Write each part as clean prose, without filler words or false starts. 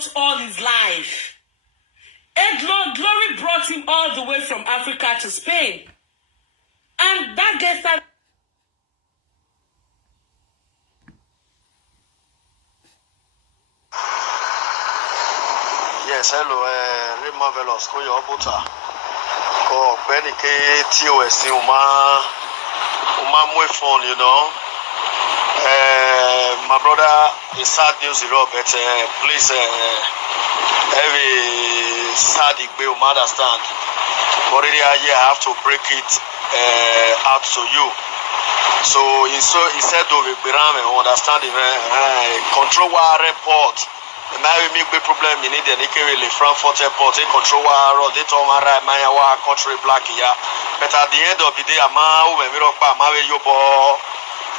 worked all his life. And Glory brought him all the way from Africa to Spain. And that gets that. Yes, hello, Marvelous, who you are? Oh, Benny K, TOS, Uma phone, you know. My brother, is sad news, but please, every sad you understand. But really, I have to break it out to you. So he said, we understand the control our report. The big problem in India, the Frankfurt airport, they control our they told my country black here. But at the end of the day,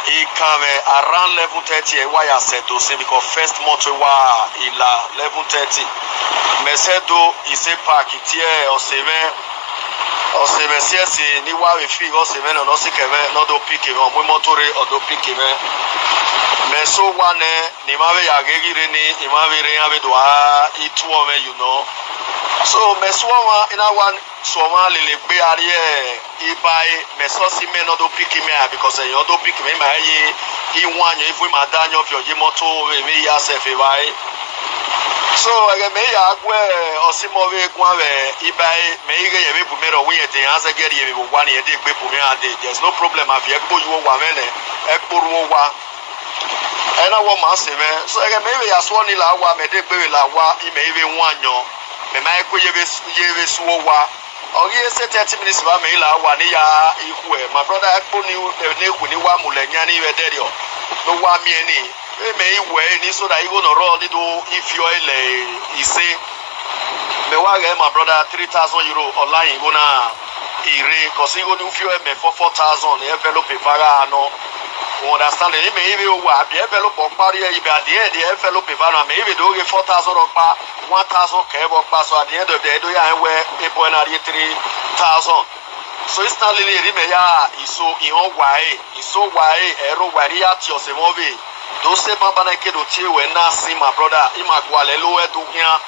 he come around level 30. Why I said to say because first month in level 30. Mesedo is a pack it here or seven. Or seven CS, ni wa we figure or seven or no sick no do pick him or motor or do pick him. Meso one ni mawe ya gegire ni mawe re do itu ome you know. So meso one in one so one lele be ariye ibai meso si me no do pick him because you do pick him he one if we ma danyo of your motor me yourself ibai. So me ya gwe osimove gwawe ibai me ige ye be mero we dey answer get ye be one ye dey gbe pumi ade there's no problem if you go you wa mele ekporu wa and I want my seven so maybe as one la wa me dey gbe la wa ime ibe wanyo me mai ko ye be suwo wa or ye say 30 minutes ba me la wa ni ya iku e my brother ekpo ni ku ni wa mulenya ni we dey no wa mi eni may way so that you gonna roll it if you he say me wa get my brother 3,000 euro online gonna ire cause you gonna if you me for 4,000 envelope para no understand it may even wa be envelope pari e be at the end the envelope para me even do 4,000 pa 1,000 kebo pa so at the end of the day do ya we people na 3,000 so it's not really ya iso ihon wae iso wae ero wari at your semovi. Those mabana kedo tie we na see my brother imagwale lo edu hia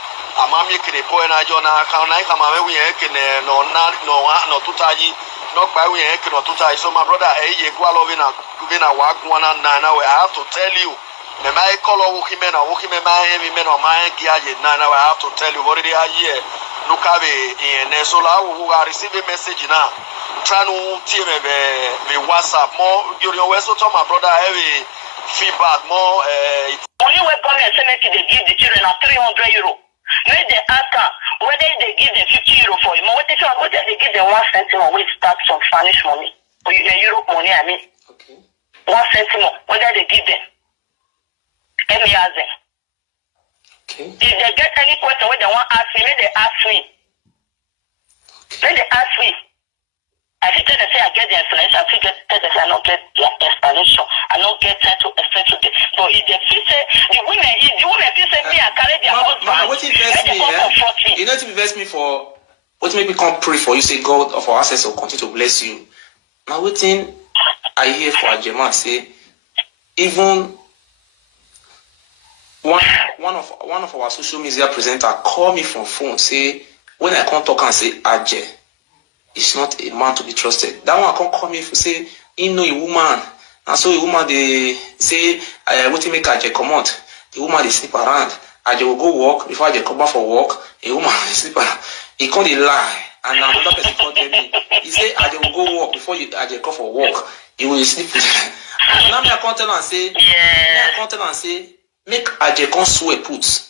amami kire po na jo na ka na ka ma we yen kene no tutayi no pa we yen kene tutayi so my brother ye gwalo we na wa gwana na we I have to tell you me mai kolo wo kime mai mi me no mai gia ye na we I have to tell you already here look have in so la wo receive a message now try no tie me WhatsApp more you know we so to my brother heavy feedback more only when government say they give the children 300 euro. Make they ask whether they give them 50 euro for him, or whether they give them 1 centime with tax on Spanish money or Europe money. I mean, okay. 1 centime whether they give them. Any other. Okay. If they get any question where they want to ask me, may they ask me. Okay. May they ask me. I think they say I get the explanation. I think they say I don't get the explanation. I don't get time to explain to them. But if they feel say the women feel say me and carry their husband, what invest me? You know to invest me for what make me come pray for you. Say God of our access will continue to bless you. Now what thing I hear for Ajema say even one of our social media presenter call me from phone say when I come talk and say Aje. It's not a man to be trusted. That one can come if you say, you know a woman. And so a woman, they say, what you make Ajay come out. The woman, they sleep around. Ajay will go walk. Before Ajay come back for walk, a woman, they sleep around. He can't lie. And another person can't tell me. He say, Ajay will go walk. Before Ajay come for walk, he will sleep. Now me I can't tell and say, make Ajay come swear put.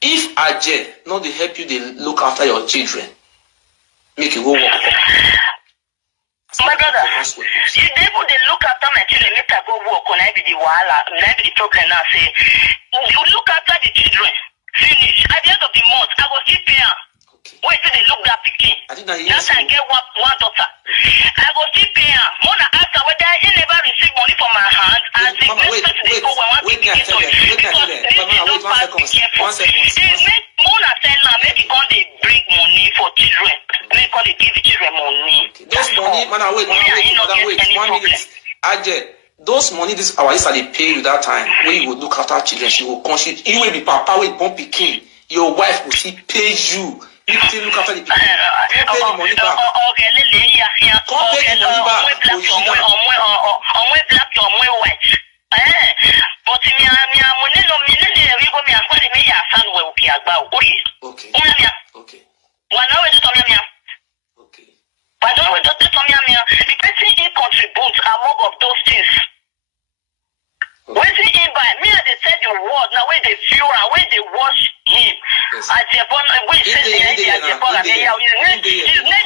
If Ajay not to help you, they look after your children. Make you go walk. My brother, if they look after my children, make I go walk on every the wala, every the problem now say, you look after the children, finish. At the end of the month, I will still pay her. Okay. Wait till they look that Pikin. Just I get one daughter. I will still pay her. Mona ask her whether he never receive money from my hand. As the person they go when one thing begin to it. Because 1 second. Mona tell her, maybe God they bring money for children. Maybe God they give the children money. Okay. This money, wait, 1 minute. Ajay, those money, this our sister they pay you that time when you will look after children, she will consider you will be papa with born Pikin. Your wife will still pay you. You still look after the Pikin. Don't pay the money back. Okay, Don't pay the money back. Okay. Okay. Okay. But don't we just tell me, the person he contributes among of those things. When he buy me, they said the word now when they feel and when they wash him. Ajepkako, his name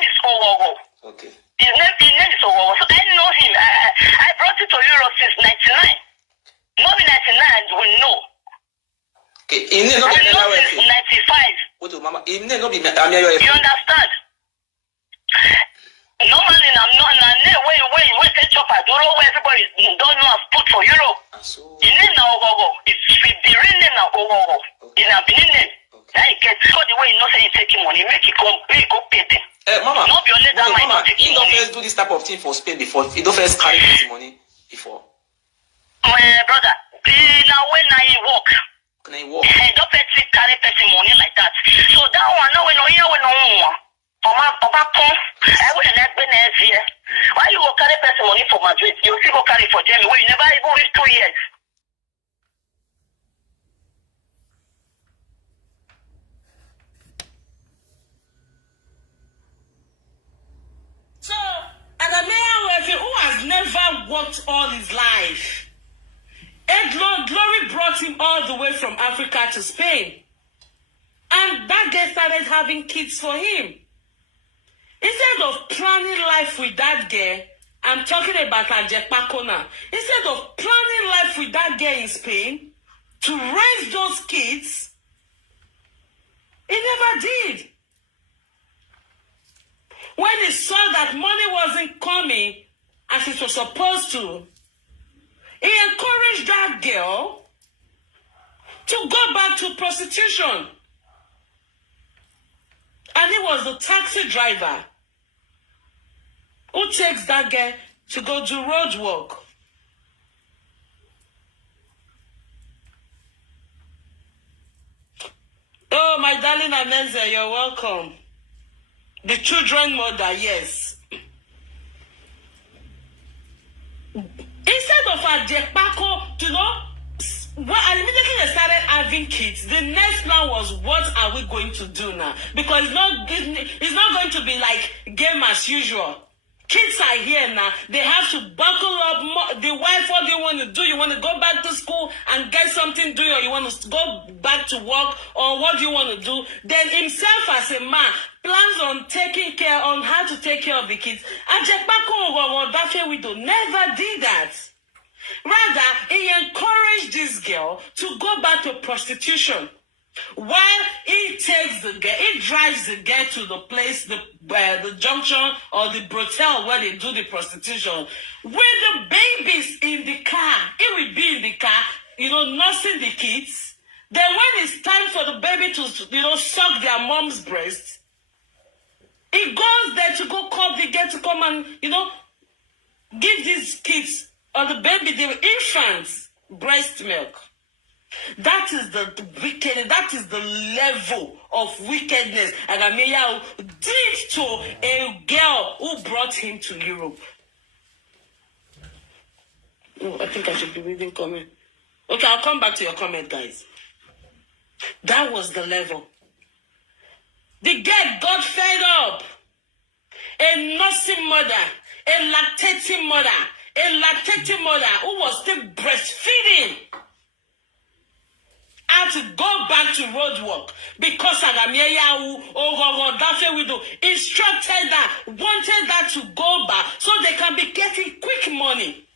is Owogo. Okay. His name is Owogo. So I know him. I brought it to Europe since 99. Not in 99, we know. Okay. We know since 95. What do mama? You understand? Normally, I'm not when they chop. I don't know where everybody don't know I've put for Europe. In name now Ogogo. If the real name now Ogogo. In a Benin name. I get so the way you know say you taking money, make it go pay them. Mama, not be only that mama, taking you don't money. first do this type of thing for Spain before. You don't first carry this money before. My brother, now when I walk. Can I walk? I don't carry person money like that. So that one now when no Papa, I would have been here. Why you go carry person money for Madrid? You still go carry for Germany where you never even reach 2 years. So, Ajepkako, who has never worked all his life, Glory brought him all the way from Africa to Spain. And that girl started having kids for him. Instead of planning life with that girl, I'm talking about Ajepkako now. Instead of planning life with that girl in Spain to raise those kids, he never did. When he saw that money wasn't coming as it was supposed to, he encouraged that girl to go back to prostitution. And he was the taxi driver who takes that girl to go do road work. Oh, my darling Amenze, you're welcome. The children mother, yes. Instead of Ajepkako, immediately they started having kids. The next plan was, what are we going to do now? Because it's not going to be like game as usual. Kids are here now. They have to buckle up. The wife, what do you want to do? You want to go back to school and get something to do, or you want to go back to work, or what do you want to do? Then himself as a man plans on how to take care of the kids. Ajepkako or Dafe Widow never did that. Rather, he encouraged this girl to go back to prostitution. While he takes the girl, he drives the girl to the place, the junction or the brothel where they do the prostitution. With the babies in the car, he will be in the car, nursing the kids. Then when it's time for the baby to, suck their mom's breast, he goes there to go call the girl to come and, give these kids or the baby, the infants, breast milk. That is the wicked. That is the level of wickedness Ajepkako did to a girl who brought him to Europe. Oh, I think I should be reading comment. Okay, I'll come back to your comment, guys. That was the level. The girl got fed up. A nursing mother, a lactating mother who was still breastfeeding, had to go back to road work because Ajepkako or Dafe Widow instructed that, wanted that to go back so they can be getting quick money.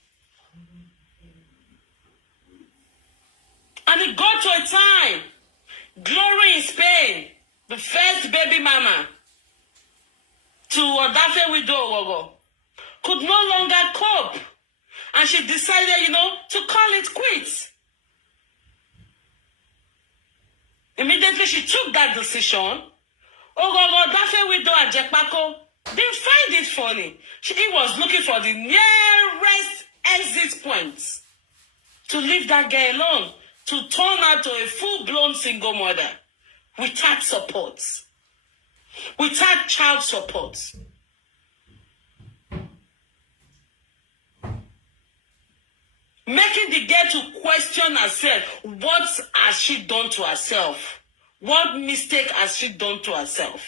And it got to a time, Glory in Spain, the first baby mama to Dafe Widow, could no longer cope. And she decided, to call it quits. Immediately she took that decision. Dafe Widow Ajepkako didn't find it funny. He was looking for the nearest exit point to leave that girl alone, to turn her to a full-blown single mother without support, without child support. Making the girl to question herself. What has she done to herself? What mistake has she done to herself?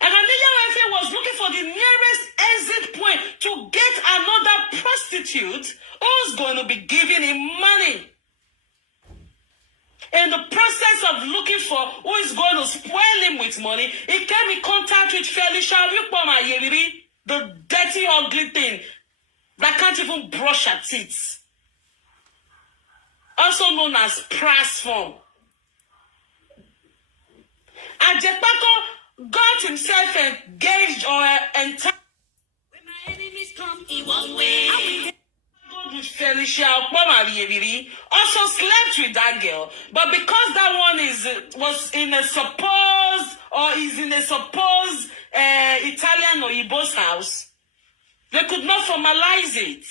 And Ajepkako Wey was looking for the nearest exit point to get another prostitute who's going to be giving him money. In the process of looking for who is going to spoil him with money, he came in contact with Felicia, the dirty, ugly thing that can't even brush her teeth. Also known as Prass form. Ajepkako got himself engaged or entire. When my enemies come in one way. With Felicia also slept with that girl, but because that one was in a supposed or is in a supposed Italian or Igbo's house, they could not formalize it.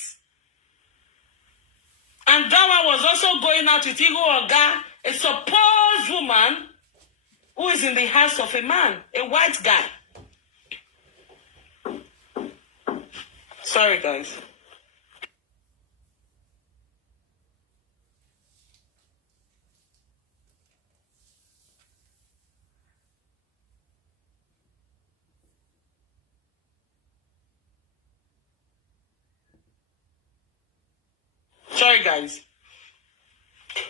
And that one was also going out with Igbo Oga, a supposed woman who is in the house of a man, a white guy. Sorry, guys. Sorry, guys.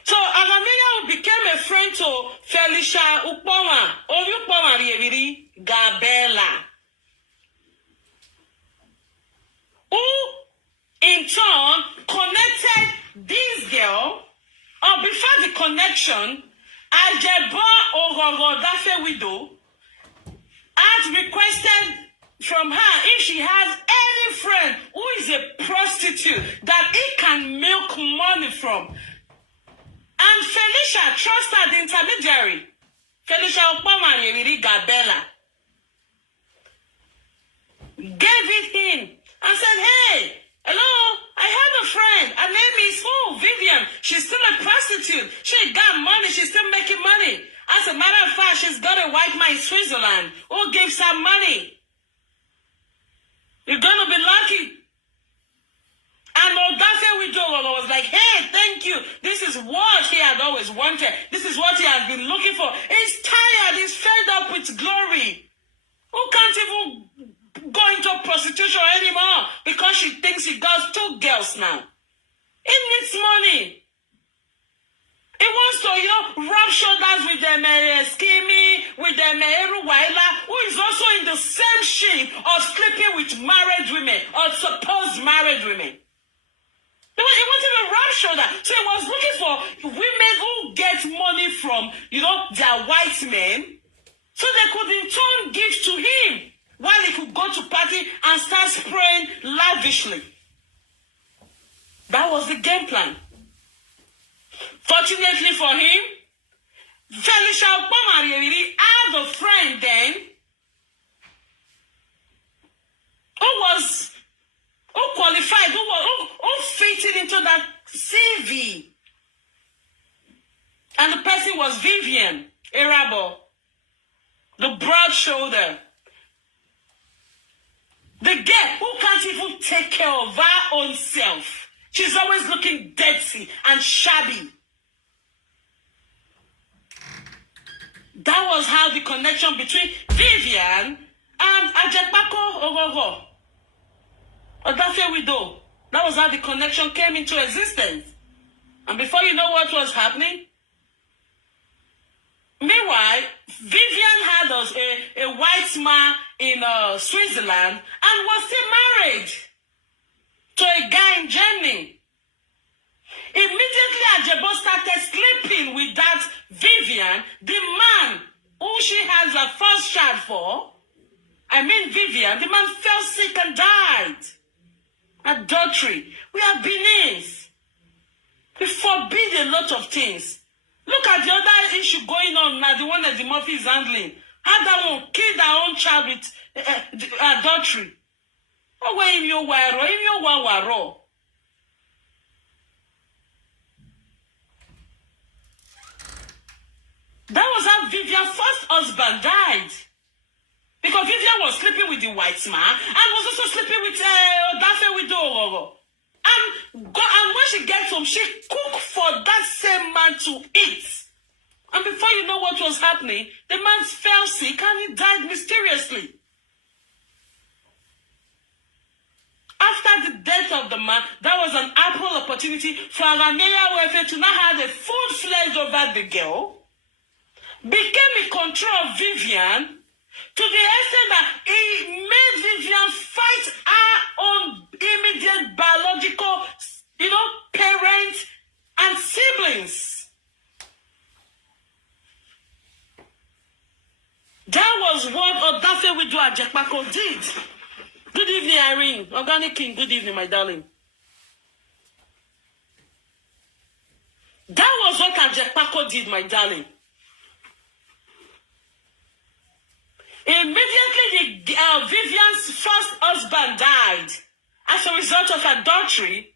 So Ajepkako became a friend to Felicia Ukpoma, Oyukpoma Rieviri Gabela, who in turn connected this girl, or before the connection, Ajepkako Dafe widow had requested from her if she has any friend who is a prostitute that he can milk money from. And Felicia trusted the intermediary, Felicia Ukpoma Gabela, gave it him and said, hey, hello, I have a friend. Her name is who? Vivian. She's still a prostitute. She got money. She's still making money. As a matter of fact, she's got a white man in Switzerland who gives her money. You're going to be lucky. And Odafe Widow was like, hey, thank you. This is what he had always wanted. This is what he has been looking for. He's tired. He's fed up with glory. Who can't even go into prostitution anymore because she thinks he got 2 girls now. He needs money. He wants to, rub shoulders with them Skimmy, with them Eruwaila, who is also in the same ship of sleeping with married women or supposed married women. He wanted to rub shoulder. So he was looking for women who get money from, their white men, so they could in turn give to him while he could go to party and start spraying lavishly. That was the game plan. Fortunately for him, Felicia Ukpoma had a friend then who qualified, who fitted into that CV. And the person was Vivian Erabo, the broad shoulder. The girl who can't even take care of her own self. She's always looking dirty and shabby. That was how the connection between Vivian and Ajepkako Odafe Widow. That was how the connection came into existence. And before you know what was happening, meanwhile, Vivian had a white man in Switzerland and was still married to a guy in Germany. Immediately, Ajepkako started sleeping with that Vivian, the man who she has a first child for. Vivian, the man fell sick and died. Adultery. We are Benin's. We forbid a lot of things. Look at the other issue going on now, the one that the Murphy is handling. How that one killed our own child with adultery. Oh, where in your waro. That was how Vivian's first husband died. Because Vivian was sleeping with the white man and was also sleeping with Dafe widow. And when she gets home, she cooked for that same man to eat. And before you know what was happening, the man fell sick and he died mysteriously. After the death of the man, that was an ample opportunity for Ajepkako Wey to now have a full-fledged over the girl, became in control of Vivian, to the extent that he made Vivian fight her own immediate biological, parents and siblings. That was what Odafe Widow Ajepkako did. Good evening, Irene. Organic King, good evening, my darling. That was what Ajepkako did, my darling. Immediately, Vivian's first husband died as a result of adultery.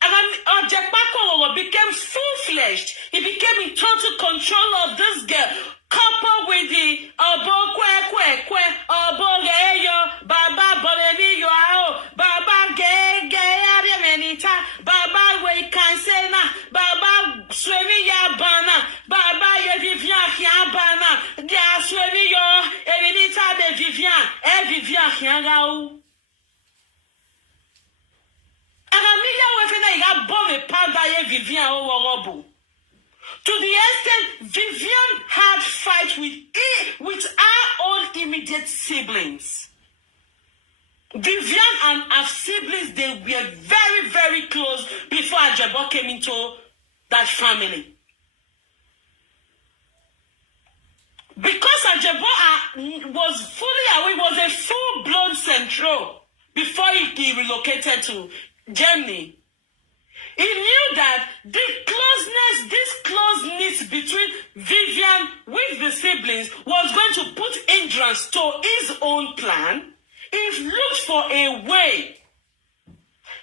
And Ajepkako became full-fledged. He became in total control of this girl, coupled with the Baba Boleni Yoao, Baba Gay Ariamenita, Baba Wekansena, Baba Swemi Yabana, Baba Vivian Yabana, Dia Swemi Yo, Eminita de Vivian, Vivian Yangao. And I bomb a powder Vivian Oworobu. To the extent Vivian had fight with our own immediate siblings. Vivian and her siblings, they were very, very close before Ajepkako came into that family. Because Ajepkako was fully aware, was a full-blown Central before he relocated to Germany. He knew that this closeness between Vivian with the siblings was going to put hindrance to his own plan. He looked for a way,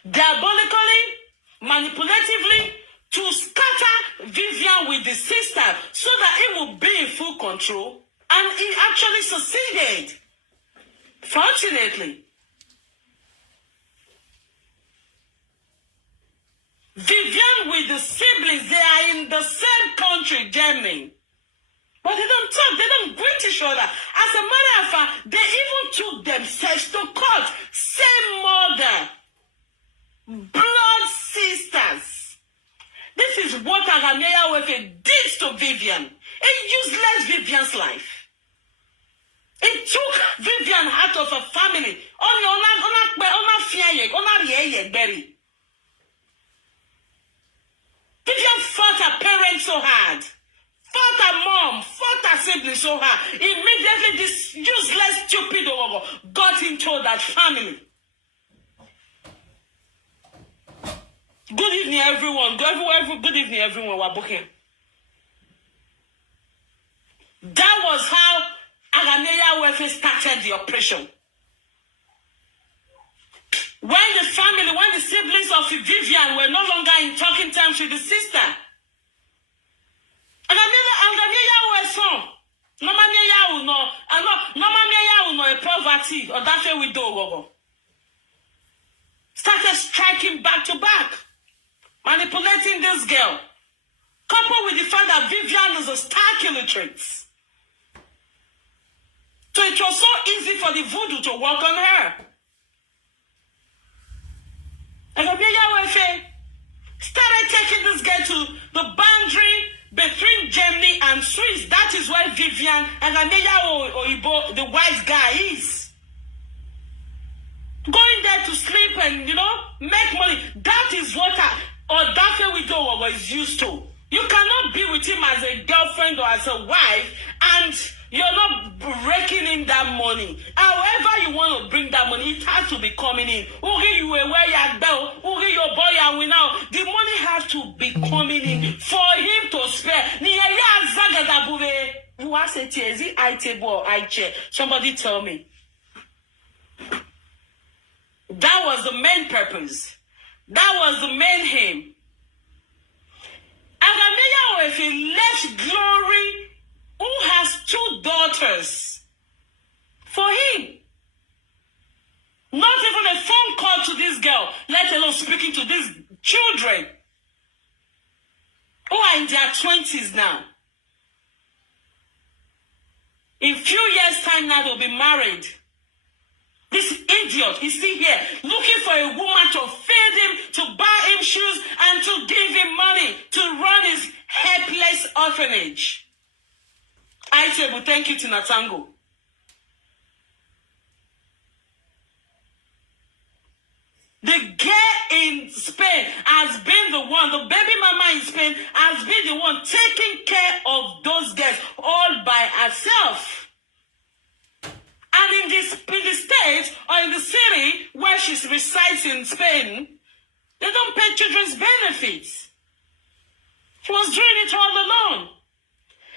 diabolically, manipulatively, to scatter Vivian with the sister so that he would be in full control. And he actually succeeded. Fortunately, Vivian with the siblings, they are in the same country, Germany. But they don't talk, they don't greet each other. As a matter of fact, they even took themselves to court. Same mother. Blood sisters. This is what Ajepkako Wey did to Vivian. It useless Vivian's life. It took Vivian out of her family. Vivian fought her parents so hard. Fought her mom, fought her siblings so hard. Immediately, this useless, stupid got into that family. Good evening, everyone. Good evening, everyone. We're booking. That was how Ajepkako Wey started the operation. When the siblings of Vivian were no longer in talking terms with the sister, Ajepkako Wey son, no poverty or Dafe widow started striking back to back, manipulating this girl, coupled with the fact that Vivian is a star killer trait. So it was so easy for the voodoo to work on her. Ajepkako Wey started taking this girl to the boundary between Germany and Swiss. That is where Vivian and Ajepkako, the white guy, is. Going there to sleep and, make money. That is what Dafe widow was used to. You cannot be with him as a girlfriend or as a wife and you're not breaking in that money. However you want to bring that money, it has to be coming in. The money has to be coming in for him to spare. You want to say, is it I table or I chair? Somebody tell me. was the main purpose. That was the main aim. Agameya if he left Glory, who has 2 daughters, for him. Not even a phone call to this girl, let alone speaking to these children who are in their 20s now. In few years' time now, they'll be married. This idiot is still here looking for a woman to feed him, to buy him shoes, and to give him money to run his helpless orphanage. I say, well, thank you to Natango. The girl in Spain has been the one, the baby mama in Spain has been the one taking care of those girls all by herself. And in the state or in the city where she resides in Spain, they don't pay children's benefits. She was doing it all alone.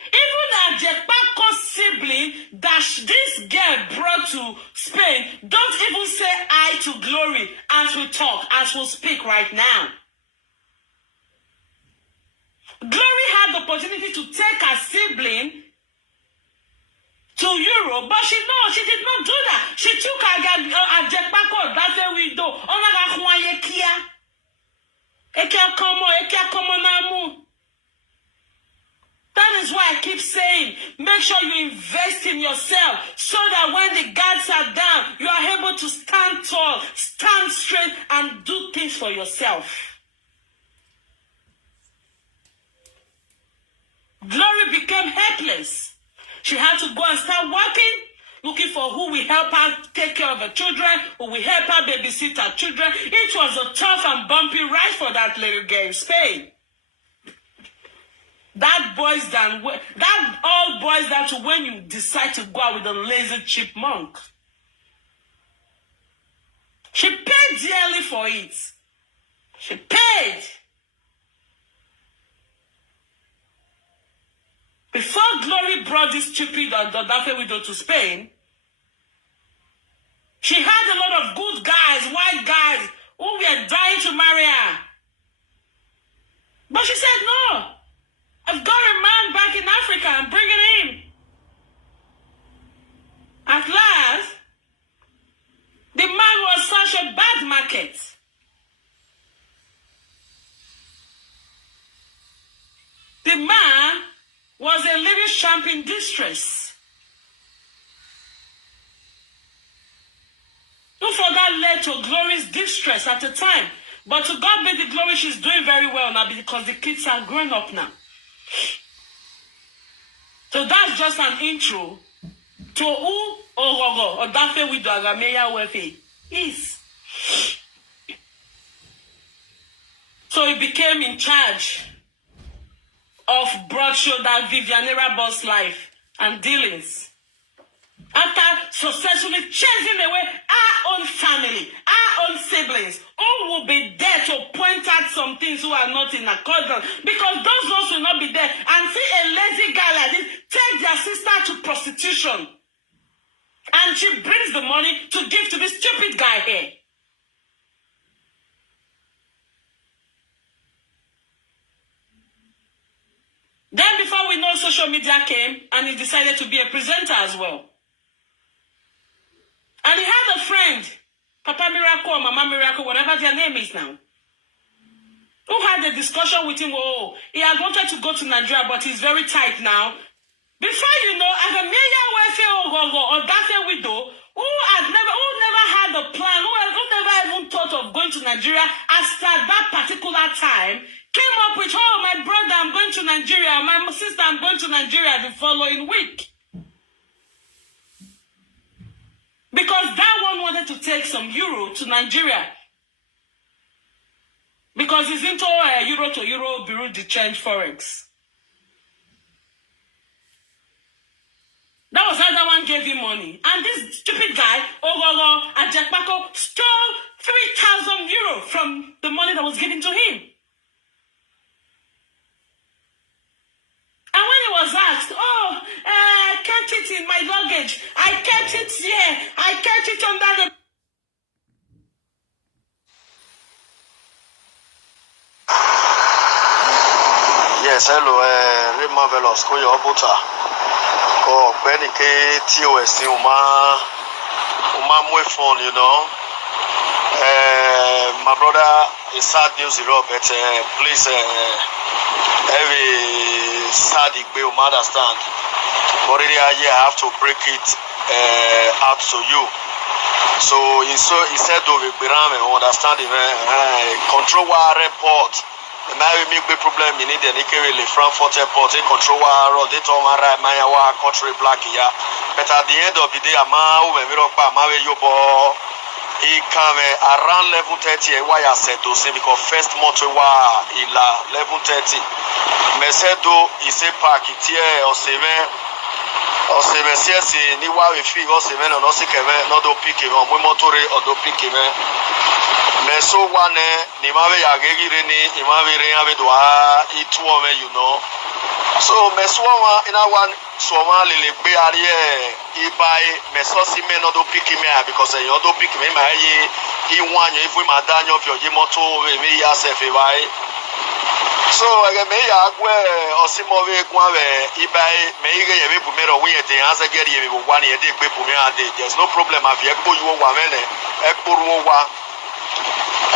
Even the Ajepkako sibling that this girl brought to Spain don't even say hi to Glory as we talk, as we speak right now. Glory had the opportunity to take her sibling to Europe, but she did not do that. She took her Ajepkako, that's where we do. That is why I keep saying, make sure you invest in yourself so that when the guards are down, you are able to stand tall, stand straight, and do things for yourself. Glory became helpless. She had to go and start working, looking for who will help her take care of her children, who will help her babysit her children. It was a tough and bumpy ride for that little girl in Spain. That boils down to when you decide to go out with a lazy chipmunk. She paid dearly for it. She paid. Before Glory brought this stupid Dafe widow to Spain, she had a lot of good guys, white guys, who were dying to marry her. But she said, no, I've got a man back in Africa, I'm bringing him. At last, the man was such a bad market. The man was a living champ in distress. Don't forget led to Glory's distress at the time. But to God be the glory, she's doing very well now because the kids are growing up now. So that's just an intro to who Orogo or Dafe with Agameya Wey is. So he became in charge of broad shoulder Vivianera boss life and dealings. After successfully chasing away our own family, our own siblings, who will be there to point out some things who are not in accordance, because those ones will not be there. And see a lazy guy like this take their sister to prostitution, and she brings the money to give to this stupid guy here. Then before we know, social media came and he decided to be a presenter as well. And he had a friend, Papa Miracle or Mama Miracle, whatever their name is now, who had a discussion with him. Oh, he had wanted to go to Nigeria, but he's very tight now. Before you know, Agameya Wey or Dafe widow, who never had a plan, who never even thought of going to Nigeria after that particular time, came up with, oh, my brother, I'm going to Nigeria. My sister, I'm going to Nigeria the following week. Because that one wanted to take some euro to Nigeria. Because he's into euro to euro, bureau de change, forex. That was how that one gave him money. And this stupid guy, Ajepkako, stole 3,000 euro from the money that was given to him. And when he was asked, oh, I kept it in my luggage. I kept it here. I kept it under the... Yes, hello, Marvelous, ko yo buta. Ko Benny ke TOS uma mwe phone, you know. My brother, is sad news, but please, every sad we understand. But really, I have to break it out to you. So he said, "Do we understand him? Control our report. Now we make big problem. You need the Frankfurt airport. They control our road. They told my country black here. But at the end of the day, I'm he come around level 30 why I said to say because first motor wa ila level 30 me said do he say park it here or seven si ni wa we fi or seven no si keve no do pick him we motor or do pick him me so one ni ma we ya gegire ni ma we re ya be do itu o me you know so me so one in one so one lele gbe ariye ibai me so si me no do pick me because you do pick me ma ye one if we ma danyo of your moto me ya self ibai so me ya gwe osimo we gwa we ibai me ige ye be bumero we ye answer get ye be one ye dey gbe bumi ade there's no problem af ye gbo you wa mele ekporu wa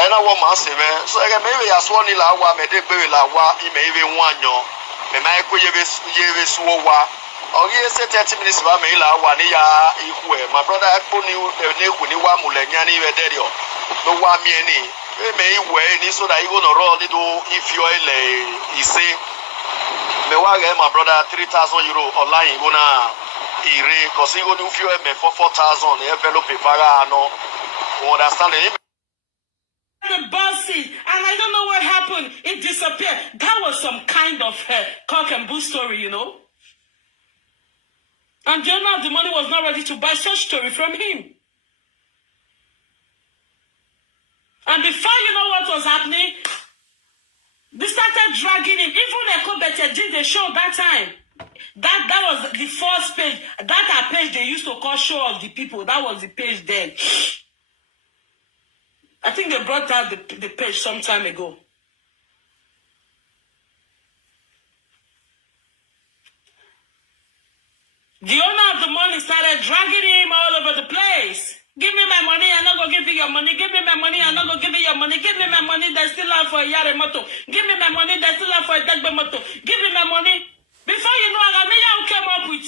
ena wo ma se me so me we ya so ni la wa me dey gbe la wa ime ibe wanyo me ma ekwo ye be so wa. Oh yes, 30 minutes ba me la wa ni ya iku e my brother ekpo ni eku ni wa mulenya ni we there no wa mi eni me iwe ni so that you go no roll do if you ele ise me wa get my brother 3,000 euro online go na ire cause you go do few me for 4,000 envelope para no understand it the bossy, and I don't know what happened. It disappeared. That was some kind of cock and bull story, you know. And the owner of the money was not ready to buy such story from him. And before you know what was happening, they started dragging him. Even Ekobete did the show that time. That was the first page. That page they used to call Show of the People. That was the page then. I think they brought out the page some time ago. The owner of the money started dragging him all over the place. Give me my money, I'm not going to give you your money. Give me my money, I'm not going to give you your money. Give me my money, that's still out for a Yare Moto. Give me my money, that's still out for a Dagba Moto. Give me my money. Before you know, Agameya came up with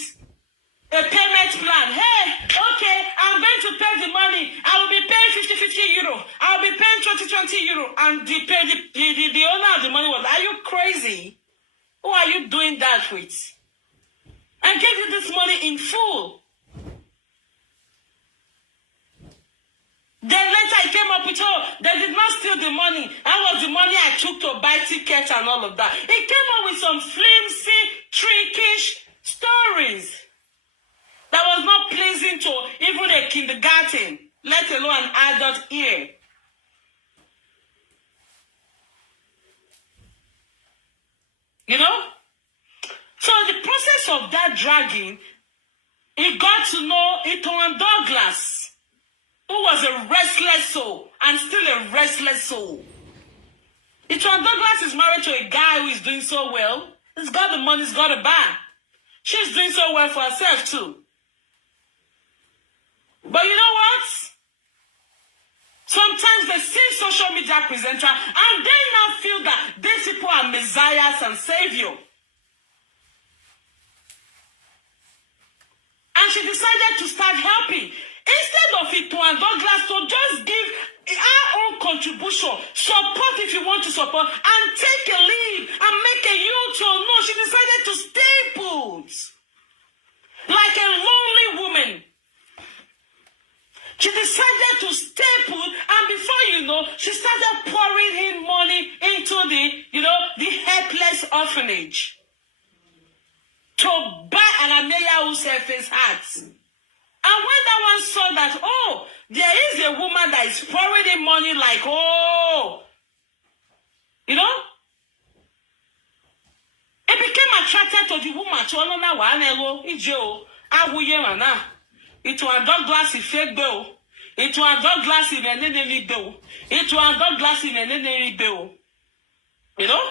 a payment plan. Hey, okay, I'm going to pay the money. I will be paying 50 euro. I'll be paying 20 euro. And the owner of the money was, are you crazy? Who are you doing that with? I gave you this money in full. Then later I came up with, oh, they did not steal the money. That was the money I took to buy tickets and all of that. He came up with some flimsy, trickish stories that was not pleasing to even a kindergarten, let alone an adult ear. You know? So the process of that dragging, he got to know Etoan Douglas, who was a restless soul and still a restless soul. Etoan Douglas is married to a guy who is doing so well. He's got the money, he's got a bag. She's doing so well for herself too. But you know what? Sometimes they see social media presenter and they now feel that these people are messiahs and savior. And she decided to start helping. Instead of Etoan Douglas to just give our own contribution, support if you want to support, and take a leave and make a U-turn. No, she decided to stay put. Like a lonely woman. She decided to stay put, and before you know, she started pouring in money into the helpless orphanage. To buy Agameya who surface hats. And when that one saw that, oh, there is a woman that is pouring in money like, oh, you know, it became attracted to the woman. To another one, Etoan Douglas is fake bill. Etoan Douglas is an enemy bill. Etoan Douglas is an enemy bill. You know?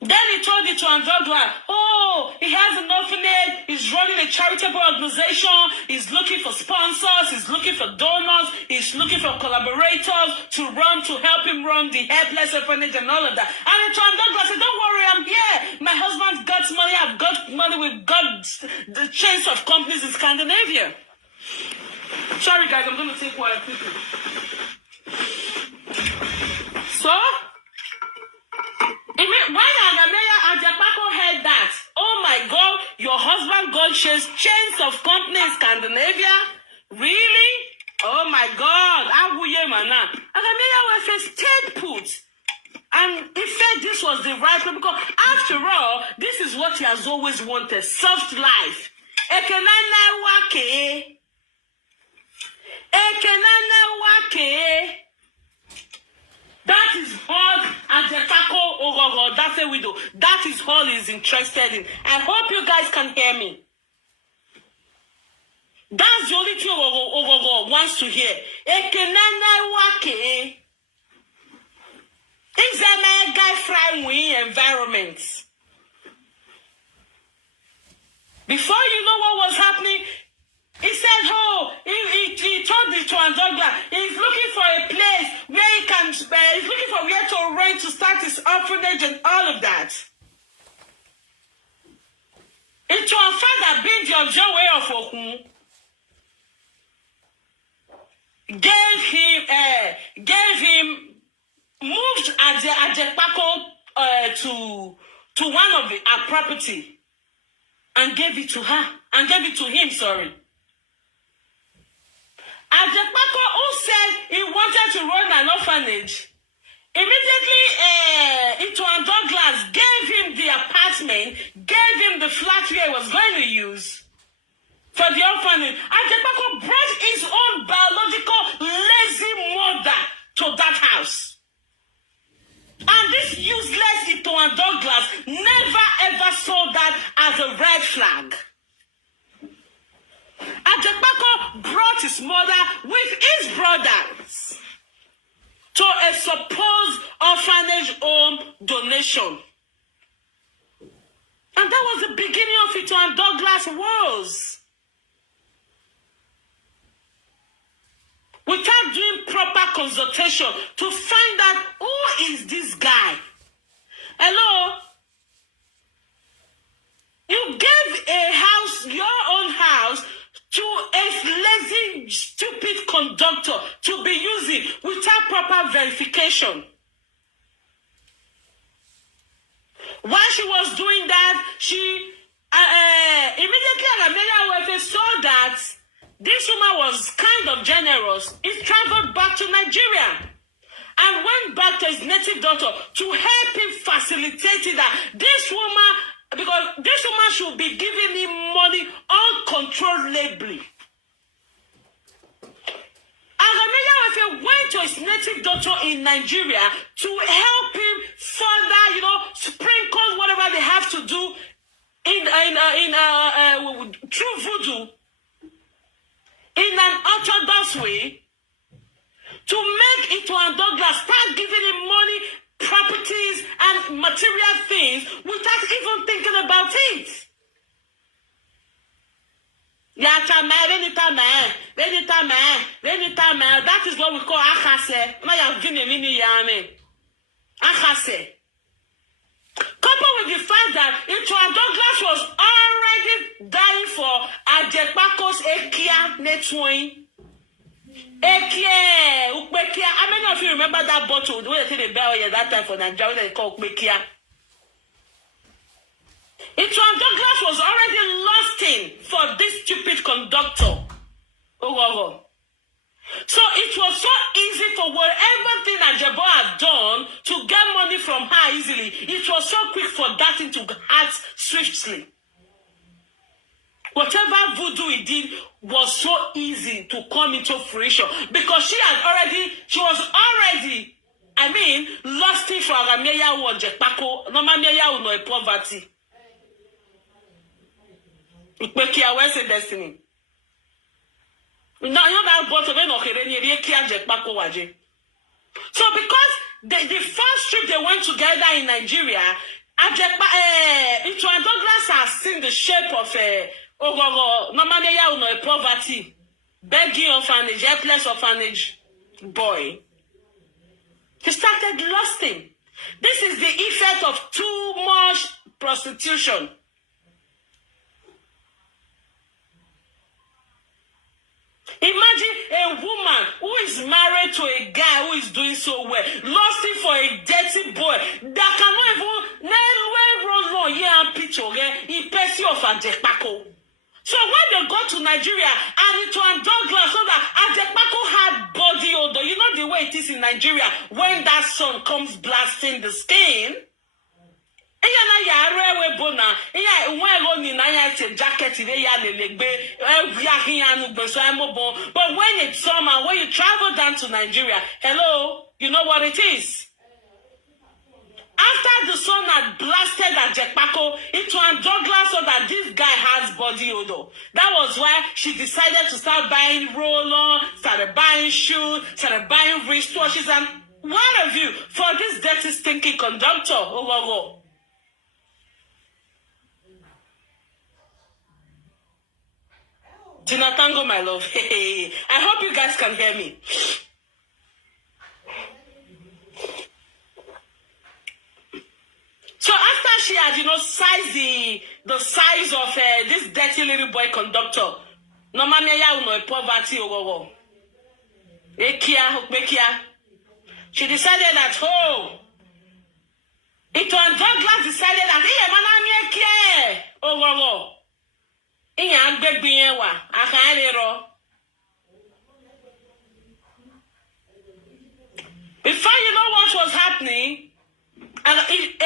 Then he told it to Andogla, oh, he has an orphanage, he's running a charitable organization, he's looking for sponsors, he's looking for donors, he's looking for collaborators to help him run the helpless orphanage and all of that. And to Andogla said, don't worry, I'm here. My husband's got money, I've got money, we've got the chains of companies in Scandinavia. Sorry guys, I'm going to take water quickly. So, when Ajepkako heard that, oh my God, your husband got chains of companies in Scandinavia? Really? Oh my God. Agameya was stayed put. And he said this was the right way because after all, this is what he has always wanted, soft life. Ekenana wake. That is all Ajepkako Ogogo, that's a widow. That is all he's interested in. I hope you guys can hear me. That's the only thing Ogogo wants to hear. Ekenana wake. It's a mega friendly environment. Before you know what was happening, he said, oh, he told it to Andogla, he's looking for a place where he can, he's looking for where to rent to start his orphanage and all of that. It was father being the Ojo way of Okun. Gave him, moved Ajepkako to one of our property and gave it to her, and gave it to him, sorry. Ajepkako, who said he wanted to run an orphanage, immediately Itoan Douglas gave him the apartment, gave him the flat where he was going to use for the orphanage. Ajepkako brought his own biological lazy mother to that house. And this useless Itoan Douglas never ever saw that as a red flag. Ajepkako brought his mother with his brothers to a supposed orphanage home donation. And that was the beginning of Itoan Douglas' woes. Without doing proper consultation to find out who is this guy. Hello? You gave a house, your own house, to a lazy, stupid conductor to be using without proper verification. While she was doing that, she immediately Ajepkako Wey saw that this woman was kind of generous. He traveled back to Nigeria and went back to his native daughter to help him facilitate that this woman, because this woman should be giving him money uncontrollably. Ajepkako Wey went to his native daughter in Nigeria to help him further, sprinkle whatever they have to do through voodoo in an orthodox way to make Itoan Douglas start giving him money, properties, and material things without even thinking about it. That is what we call akase. Akase. Coupled with the fact that Itoan Douglas was already dying for Ajepkako's Ekia Netwine. Ekia, Ukbekia. How many of you remember that bottle? The way they say the bell at that time for Nigeria, they call Ukbekia. Itoan Douglas was already lusting for this stupid conductor. Oh. So it was so easy for whatever thing Ajebo had done to get money from her easily. It was so quick for that thing to act swiftly. Whatever voodoo he did was so easy to come into fruition because she was already, lusting for Agameya or Ajepkako. No Mameya no poverty. Ukbekia, where's the destiny? Now you got bought away no Ajepkako waje. So because the first trip they went together in Nigeria, Ito and Douglas has seen the shape of normally a poverty, begging orphanage, helpless orphanage boy. He started lusting. This is the effect of too much prostitution. Imagine a woman who is married to a guy who is doing so well, lusting for a dirty boy that cannot even in person of Ajepkako. So when they got to Nigeria and it was Douglas, so that Ajepkako had body odor. You know the way it is in Nigeria when that sun comes blasting the skin. But when it's summer, when you travel down to Nigeria, hello, you know what it is? After the sun had blasted Ajepkako, it was Douglas so that this guy has body odor. That was why she decided to start buying roll-on, started buying shoes, started buying wristwatches, and what have you for this dirty, stinky conductor. Oh. Tina Tango, my love. Hey, I hope you guys can hear me. So after she had, sized the size of this dirty little boy conductor, she decided that, it was Douglas decided that, before you know what was happening, and it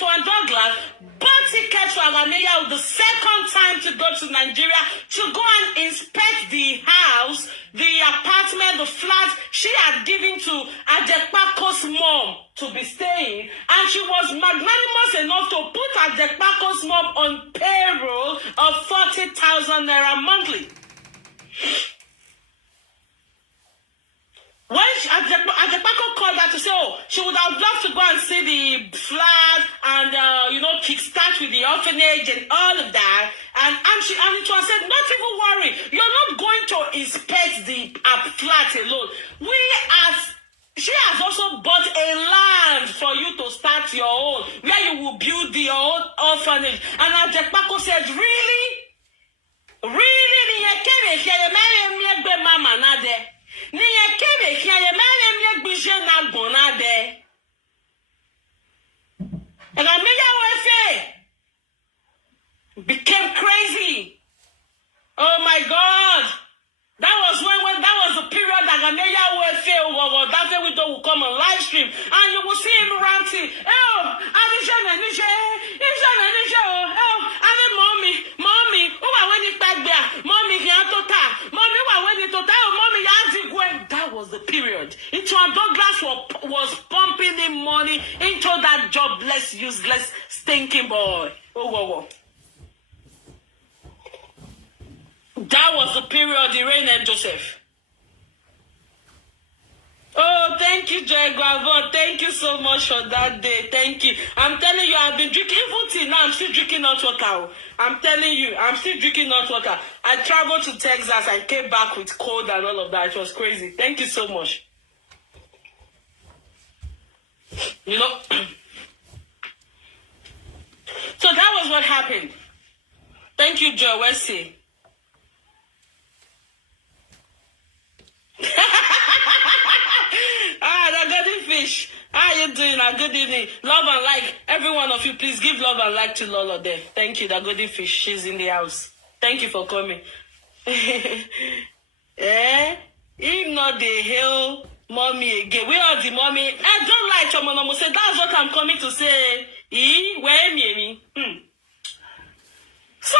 was Douglas bought tickets for Agameya the second time to go to Nigeria to go and inspect the house, the apartment, the flat she had given to Ajepkako's mom to be staying, and she was magnanimous enough to put Ajepkako's mom on payroll of 40,000 naira monthly. When Ajepkako called her to say, she would have loved to go and see the flat and, kickstart with the orphanage and all of that. And it was said, not even worry. You're not going to inspect the flat alone. She has also bought a land for you to start your own, where you will build your own orphanage. And Ajepkako said, really? Became crazy. Oh my God. That was the period that Agameya that's when we will come on live stream and you will see him ranting. That was the period. Douglas was pumping him money into that jobless, useless, stinking boy. That was the period he reigned and Joseph. Oh, thank you, Joy Guavon. Thank you so much for that day. Thank you. I'm telling you, I've been drinking, even till now, I'm still drinking hot water. I'm telling you, I'm still drinking hot water. I traveled to Texas. I came back with cold and all of that. It was crazy. Thank you so much. So that was what happened. Thank you, Joe Wesley. The golden fish. How are you doing? Good evening. Love and like. Every one of you, please give love and like to Lolo there. Thank you, the golden fish. She's in the house. Thank you for coming. If not, they hail mommy again. Where are the mommy? I don't like Chomonomo. Say that's what I'm coming to say. Where me? So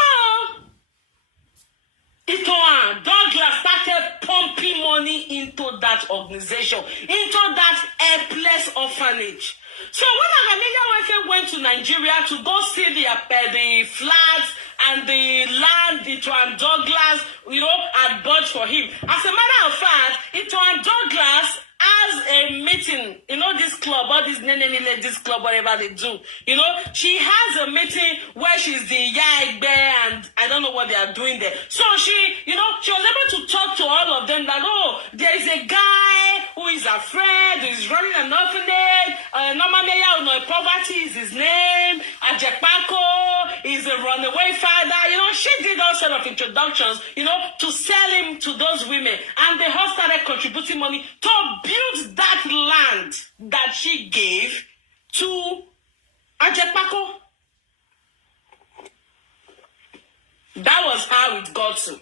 Douglas started pumping money into that organization, into that helpless orphanage. So when Agameya went to Nigeria to go see the flats and the land it was Douglas, had bought for him. As a matter of fact, it was Douglas does a meeting, this club, all this this club, whatever they do, she has a meeting where she's the Yaigbe and I don't know what they are doing there. So she, she was able to talk to all of them that, oh, there is a guy who is afraid, who is running an orphanage, poverty is his name, Ajepkako is a runaway father. She did all sort of introductions, to sell him to those women. And they all started contributing money to build that land that she gave to Ajepkako. That was how it got to.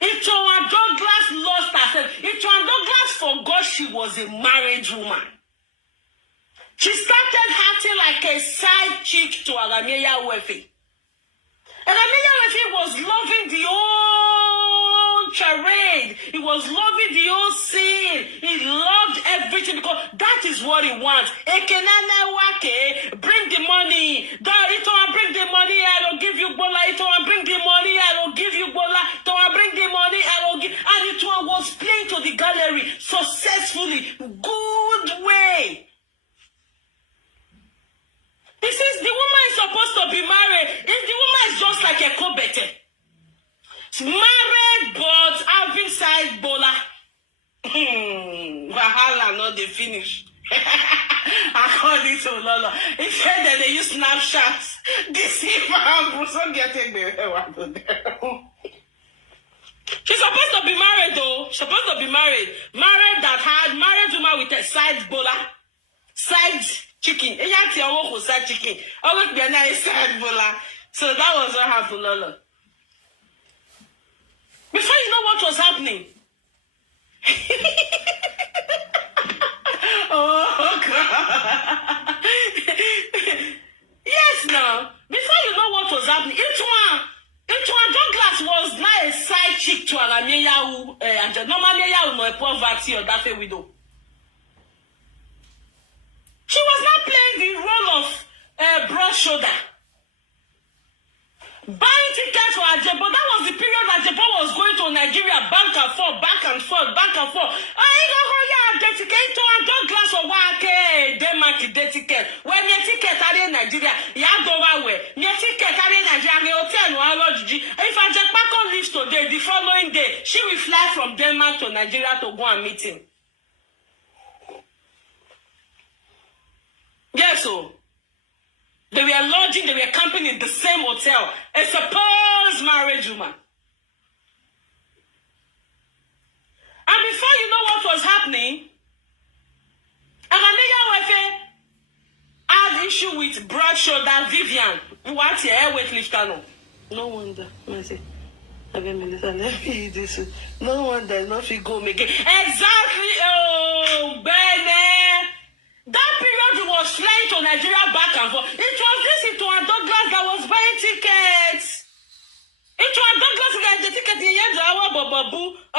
Itoan Douglas lost herself. Itoan Douglas forgot she was a married woman. She started acting like a side chick to Ajepkako Wey. Ajepkako was loving the old charade. He was loving the old scene. He loved everything because that is what he wants. Bring the money. Bring the money. I will give you bola. Bring the money. I will give you bola. Bring the money. I will give. And it was playing to the gallery successfully. Good way. He says the woman is supposed to be married. If the woman is just like a Kobete. Married but having side bola. Wahala, not the finish. According to Lolo. He said that they use Snapchats. Deceive her. So getting the She's supposed to be married though. She's supposed to be married. Married that had married woman with a side bola. Side chicken. Side chicken. Always be a nice side bola. So that was what happened, Lolo. Before you know what was happening. Oh, God. Yes, now. Before you know what was happening, Itoan Douglas was not a side chick to Ajepkako and normally no poverty or that widow. She was not playing the role of broad shoulder. Buying tickets for Ajepkako, that was the period Ajepkako was going to Nigeria, back and forth, back and forth, back and forth. Ticket to Douglas or Wake, Denmark, the ticket. When your ticket are in Nigeria, you go away. Your ticket are in Nigeria, hotel, if Ajepkako leaves today, the following day, she will fly from Denmark to Nigeria to go and meet him. Yes, so. They were lodging, they were camping in the same hotel. A supposed marriage woman. And before you know what was happening, Ajepkako Wey had issue with broad shoulder Vivian. What here? Weightlifter no wonder. No wonder not we go make it. Exactly. Oh, baby. That period he was flying to Nigeria back and forth. It was this Itoan Douglas that was buying tickets. Itoan Douglas got the ticket in the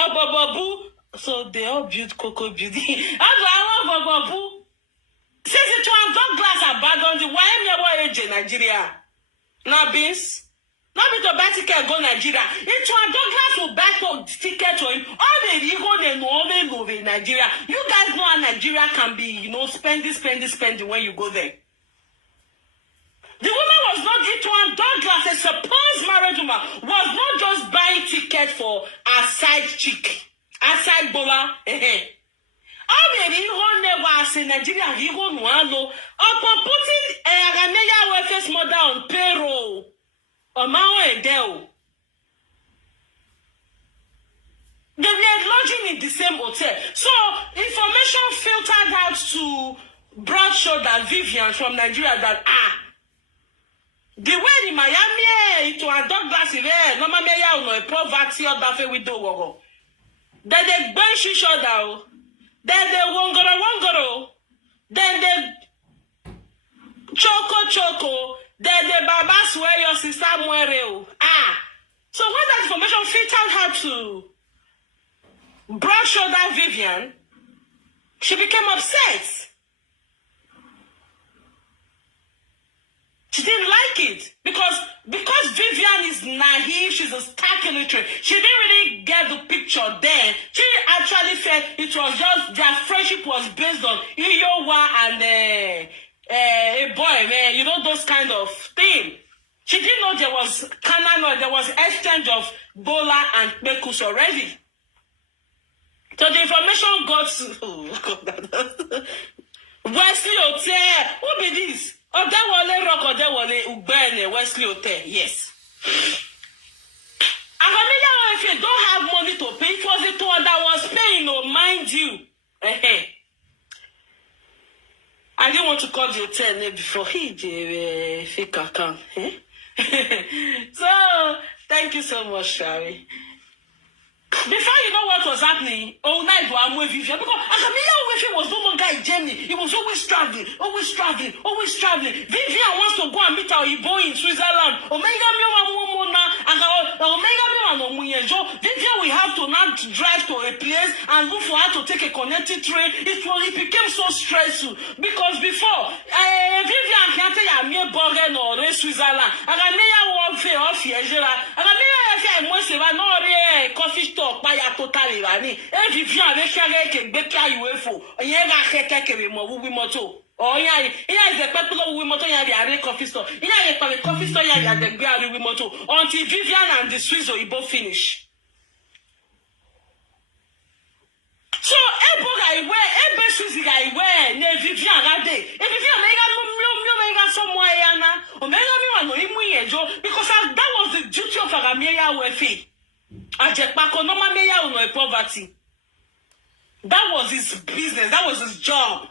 Bababu. So they all built Coco Beauty. Bababu. Since Itoan Douglas abandoned the YMA Nigeria. Now beans. Not be to buy ticket go Nigeria. Itoan Douglas will buy ticket to him. All the ego they know in Nigeria. You guys know how Nigeria can be, spending when you go there. The woman was not Itoan Douglas, a supposed married woman, was not just buying ticket for a side chick, a side bola. All the ego was in Nigeria. Ego no upon putting Ajepkako Wey's mother on payroll. They were lodging in the same hotel. So information filtered out to broad shoulder Vivian from Nigeria that the way in Miami to a Douglas normally no poverty or that we do. Then they bench each other. Then they wongoro. Then they choco. Then the Baba swear your sister muere. So when that information filtered her to broad shoulder Vivian, she became upset. She didn't like it because Vivian is naive. She's a stark illiterate. She didn't really get the picture then. She actually said it was just their friendship was based on Iyowa and a boy, man. You know, those kind of thing. She didn't know there was canon, there was exchange of Bola and Bekus already. So the information got to Wesley Hotel. Who be this? Odewole Rock, Odewole Ugbene, Wesley Hotel. Yes. And if you don't have money to pay, it was the one that was paying, no, mind you. I didn't want to call the hotel name before he did fake account. So, thank you so much, Shari. Before you know what was happening, all night I'm with Vivian because Akamia was no longer in Germany. He was always traveling. Vivian wants to go and meet our Ibo in Switzerland. Vivian will have to now drive to a place and look for her to take a connecting train. It became so stressful because before Vivian can't tell you I'm Borgen or Switzerland. Akamia won't fail off here. Akamia coffee store by a totally rani. If you have a shaggy can be UFO, or you have a keke moto. Oh, yeah, here is the popular Wimoto Yari coffee store. Here is a coffee store at the Gary Wimoto until Vivian and the Swiss Ibo finish. So, Ebe Susie I wear, near Vivian that day. If Vivian mega somewhere, Omega no because that was the duty of Agamia Wefi. Ajepkako no mameya no poverty. That was his business. That was his job.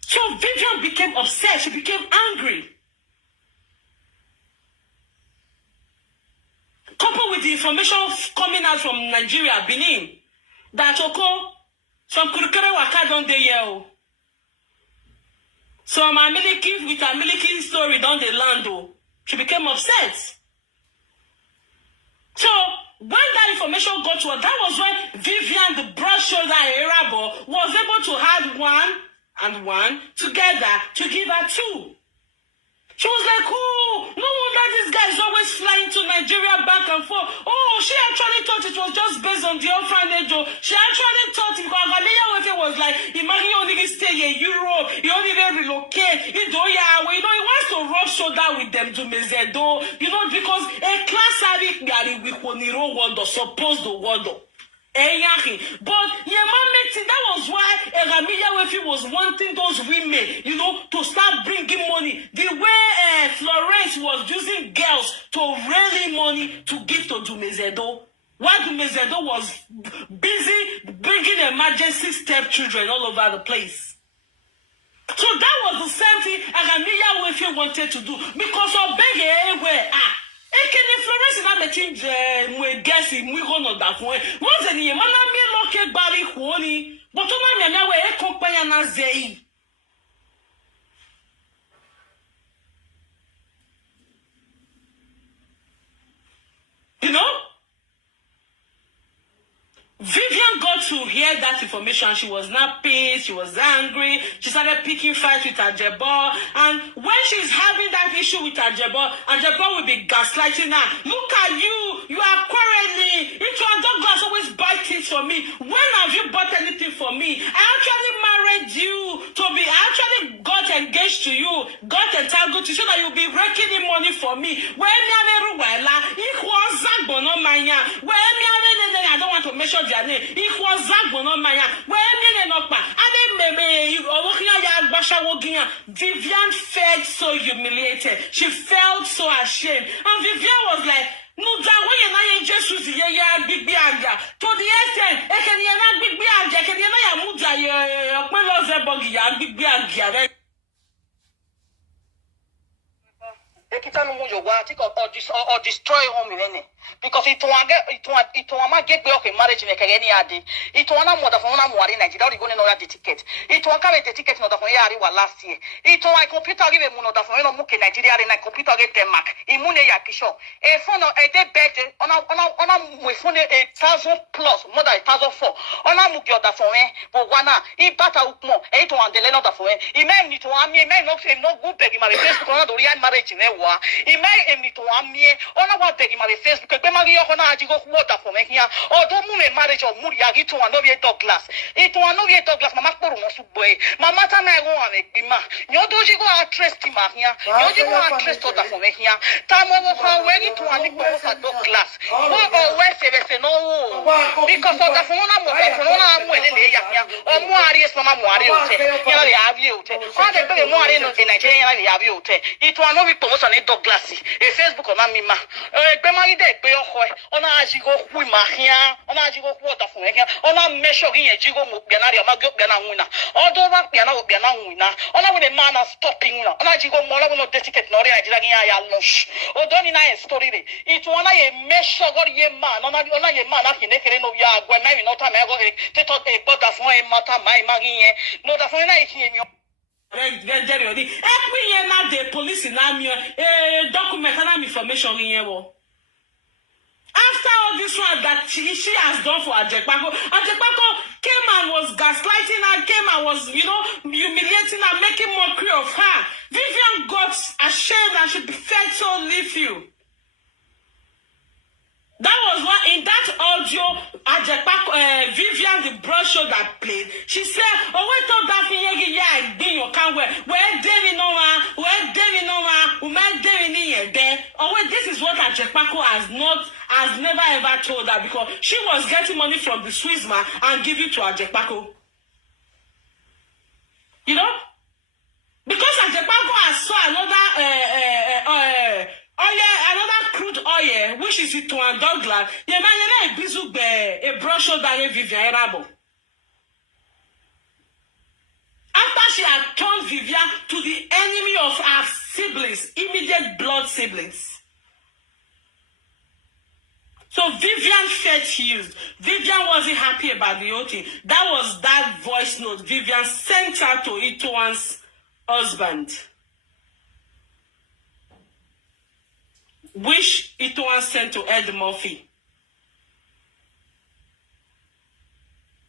So Vivian became upset. She became angry. Coupled with the information coming out from Nigeria, Benin, that some kurukere waka don dey here. So my miliki with her miliki story down the land, she became upset. So when that information got to her, that was when Vivian, the broad shoulder Arabo, was able to add 1 and 1 together to give her 2. She was like, oh, no wonder this guy is always flying to Nigeria back and forth. Oh, she actually thought it was just based on the orphanage. She actually thought because Agamia was like, imagine he only stay in Europe, he only relocate. He wants to rub shoulder with them to Mezedo, because a class avec Gary with Poniro Wando, supposed to Wando. But that was why Agamia Wefi was wanting those women, to start bringing money. The way Florence was using girls to rally money to give to Dumezedo. While Dumezedo was busy bringing emergency stepchildren all over the place. So that was the same thing Agamia Wefi wanted to do. Because of Bege, Florence na metin we guess we go no that way. Once any man na me loke bari huoni, but na me we company na zei. Vivian got to hear that information. She was not pissed. She was angry. She started picking fights with Ajepkako. And when she's having that issue with Ajepkako will be gaslighting her. Look at you. You are quarreling. Douglas always buy things for me. When have you bought anything for me? I actually married you to be. I actually got engaged to you. Got entangled to you so that you'll be raking in money for me. I don't want to mention their name. It was Zagbonomaya. Vivian felt so humiliated. She felt so ashamed. And Vivian was like, no, that way you're not just to the big biaga. To the extent, I can hear not big biaga. Can you not big biaga? Or destroy home in any. because it won't get okay marriage in any adi. It won't more than one in Nigeria. Going to the ticket. It won't carry the ticket not of Yari last year. It won't computer give a mono of Nigeria and a computer get Denmark. Immune Yakisho. A phone a day bed on a phone 1,000 plus more than 1,004. On a mugio da phone, but one in Bata Ukmo, 8 on the Leno da phone. He may need to me, may not say no good begging my face to the real marriage in a war. He may need to me on a begging my face because Mario Honajigo water for me here. Or don't move a marriage of Muriagi to an Ovia Douglas. It to an Ovia Douglas, Mamma Subway. Mamma Tamago and a Bima. You do you go out trust him here. You go out trust order for me here. Tamo ready to an Douglas. What always say no because of the phone or Marius Mamma Mario. You have you. All the very morning in Nigeria, you have you. It will not be posted on a Douglas. A Facebook on Mima. Bemari on a Jigo Wimahia, on a Jigo water from here, on a measuring a Jigo Mubianari, Magana, although Piano Bianawina, on a man of stopping, on a Jigo Mola no dedicate Nori Nigeria Lush, or Donina story. It one a measure or ye man, on a man of Nekereno Yag, when maybe not a mago, they thought a butter for a matter, my Maggie, no, the phone I hear you. Every year now the police in Amio document and information in here. After all this one that she has done for Ajepkako came and was gaslighting her, came and was, humiliating her, making mockery of her. Vivian got ashamed and she felt so little. That was what in that audio, Ajepkako, Vivian, the brochure that played, she said, oh, wait up that thing, yeah, I your can where David Noah, oh, wait, this is what Ajepkako has never ever told her because she was getting money from the Swiss man and give it to Ajepkako. Because Ajepkako has saw another crude oil, which is it to a Douglas. The man a bizu a brochure that Vivian Rabo. After she had turned Vivian to the enemy of her siblings, immediate blood siblings. So Vivian felt used. Vivian wasn't happy about the whole thing. That was that voice note Vivian sent her to Itoan's husband, which Itoan sent to Ed Murphy.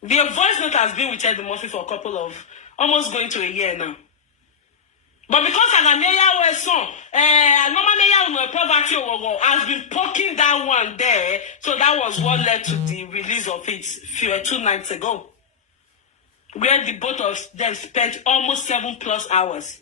The voice note has been with Ed Murphy for a couple of, almost going to a year now. But because Agameya was son, normally poverty has been poking that one there, so that was what led to the release of it 2 nights ago, where the both of them spent almost 7+ hours.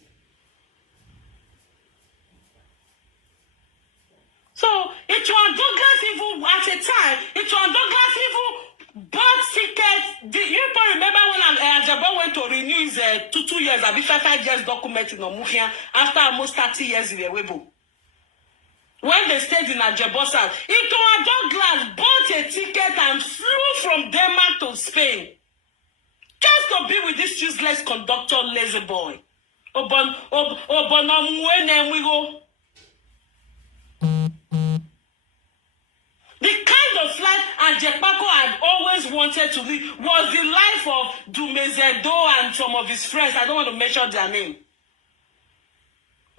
So it was Douglas even at a time. It was Douglas even bought tickets. You remember when Ajabo went to renew his 2 years, I'll be 5 years documenting on Mukia after almost 30 years in the Weibo. When they stayed in Ajebo's house, it was Douglas bought a ticket and flew from Denmark to Spain just to be with this useless conductor, lazy boy. The kind of life Ajepkako had always wanted to live was the life of Dumezedo and some of his friends. I don't want to mention their name.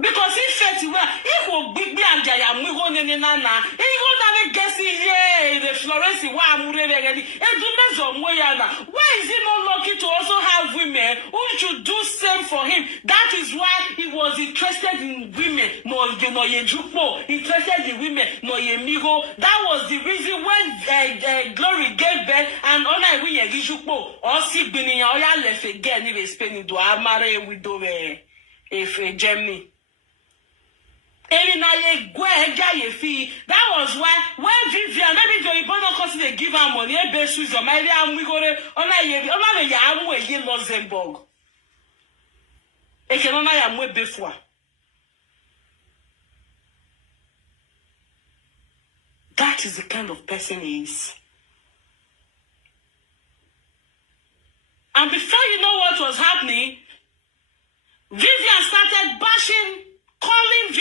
Because he felt well, he will be and Jayamigo Nenana. He go guessing here, the Florence, why is he not lucky to also have women who should do same for him? That is why he was interested in women. No, interested in women, no Yemigo. That was the reason when Glory gave birth and all we Yagishukpo, or see Bini, or ya left again, if it's spending to Amare widow if Germany. That was why when Vivian maybe the important cause they give her money, basis or maybe we go to Luxembourg. That is the kind of person he is. And before you know what was happening, Vivian started bashing, calling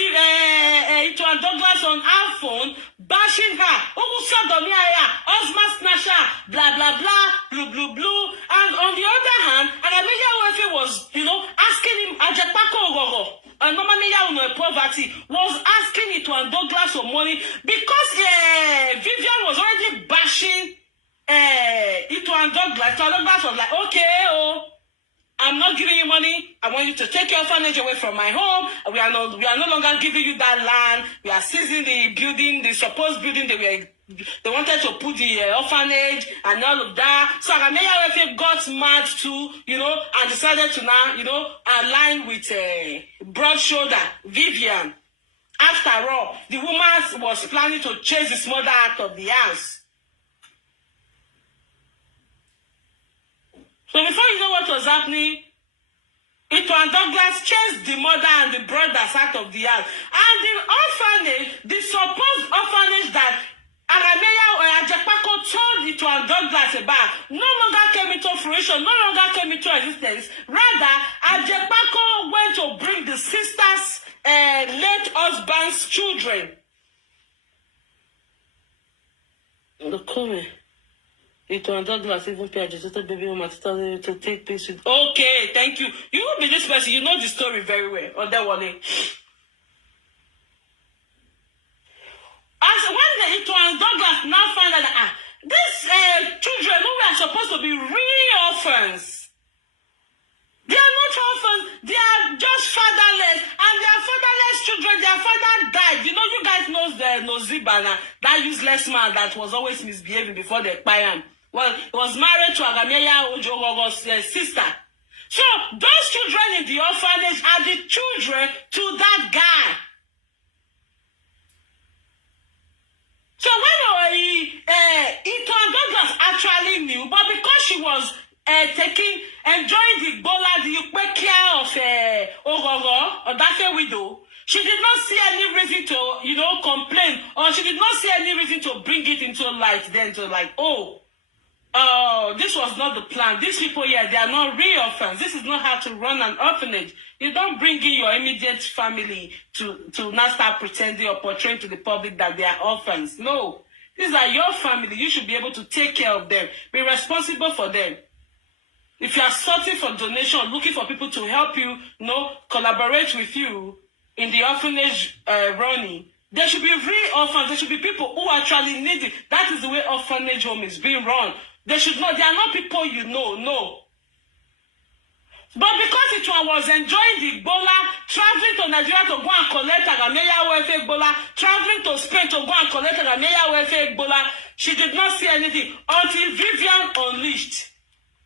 Douglas on our phone, bashing her. Osma snatcher, blah, blah, blah, blue, blue, blue. And on the other hand, Agameya Wefe was, asking him, Ajepkako, and Mama poverty, was asking it to Douglas for money because Vivian was already bashing it and Douglas. So Douglas was like, okay, I'm not giving you money. I want you to take your orphanage away from my home. We are no longer giving you that land. We are seizing the building, the supposed building they wanted to put the orphanage and all of that. So Agameya Wefe got mad too, and decided to now, align with broad shoulder Vivian. After all, the woman was planning to chase his mother out of the house. So before you know what was happening, Ito and Douglas chased the mother and the brothers out of the house. And the orphanage, the supposed orphanage that Ajepkako told Ito and Douglas about, no longer came into fruition, no longer came into existence. Rather, Ajepkako went to bring the sisters' late husband's children. Ito and Douglas even pay agitated baby woman to take place with. Okay, thank you. You will be this person. You know the story very well. On that one. As when the Ito and Douglas now find out that these children who were supposed to be real orphans, they are not orphans. They are just fatherless, and they are fatherless children. Their father died. You guys know the Nozibana, that useless man that was always misbehaving before they buy him. Well, he was married to Agameya Ojogogo's sister. So those children in the orphanage are the children to that guy. So when Ito and Douglas actually knew, but because she was enjoying the bola, the care of Ogogo, or that widow, she did not see any reason to, complain, or she did not see any reason to bring it into light then to this was not the plan. These people here, they are not real orphans. This is not how to run an orphanage. You don't bring in your immediate family to now start pretending or portraying to the public that they are orphans. No. These are your family. You should be able to take care of them. Be responsible for them. If you are searching for donation, looking for people to help you, collaborate with you in the orphanage running, there should be real orphans. There should be people who actually need it. That is the way orphanage home is being run. They are not people no. But because it was enjoying the Ebola, traveling to Nigeria to go and collect Agameya Wefe Ebola, traveling to Spain to go and collect Agameya Wefe Ebola, she did not see anything until Vivian unleashed.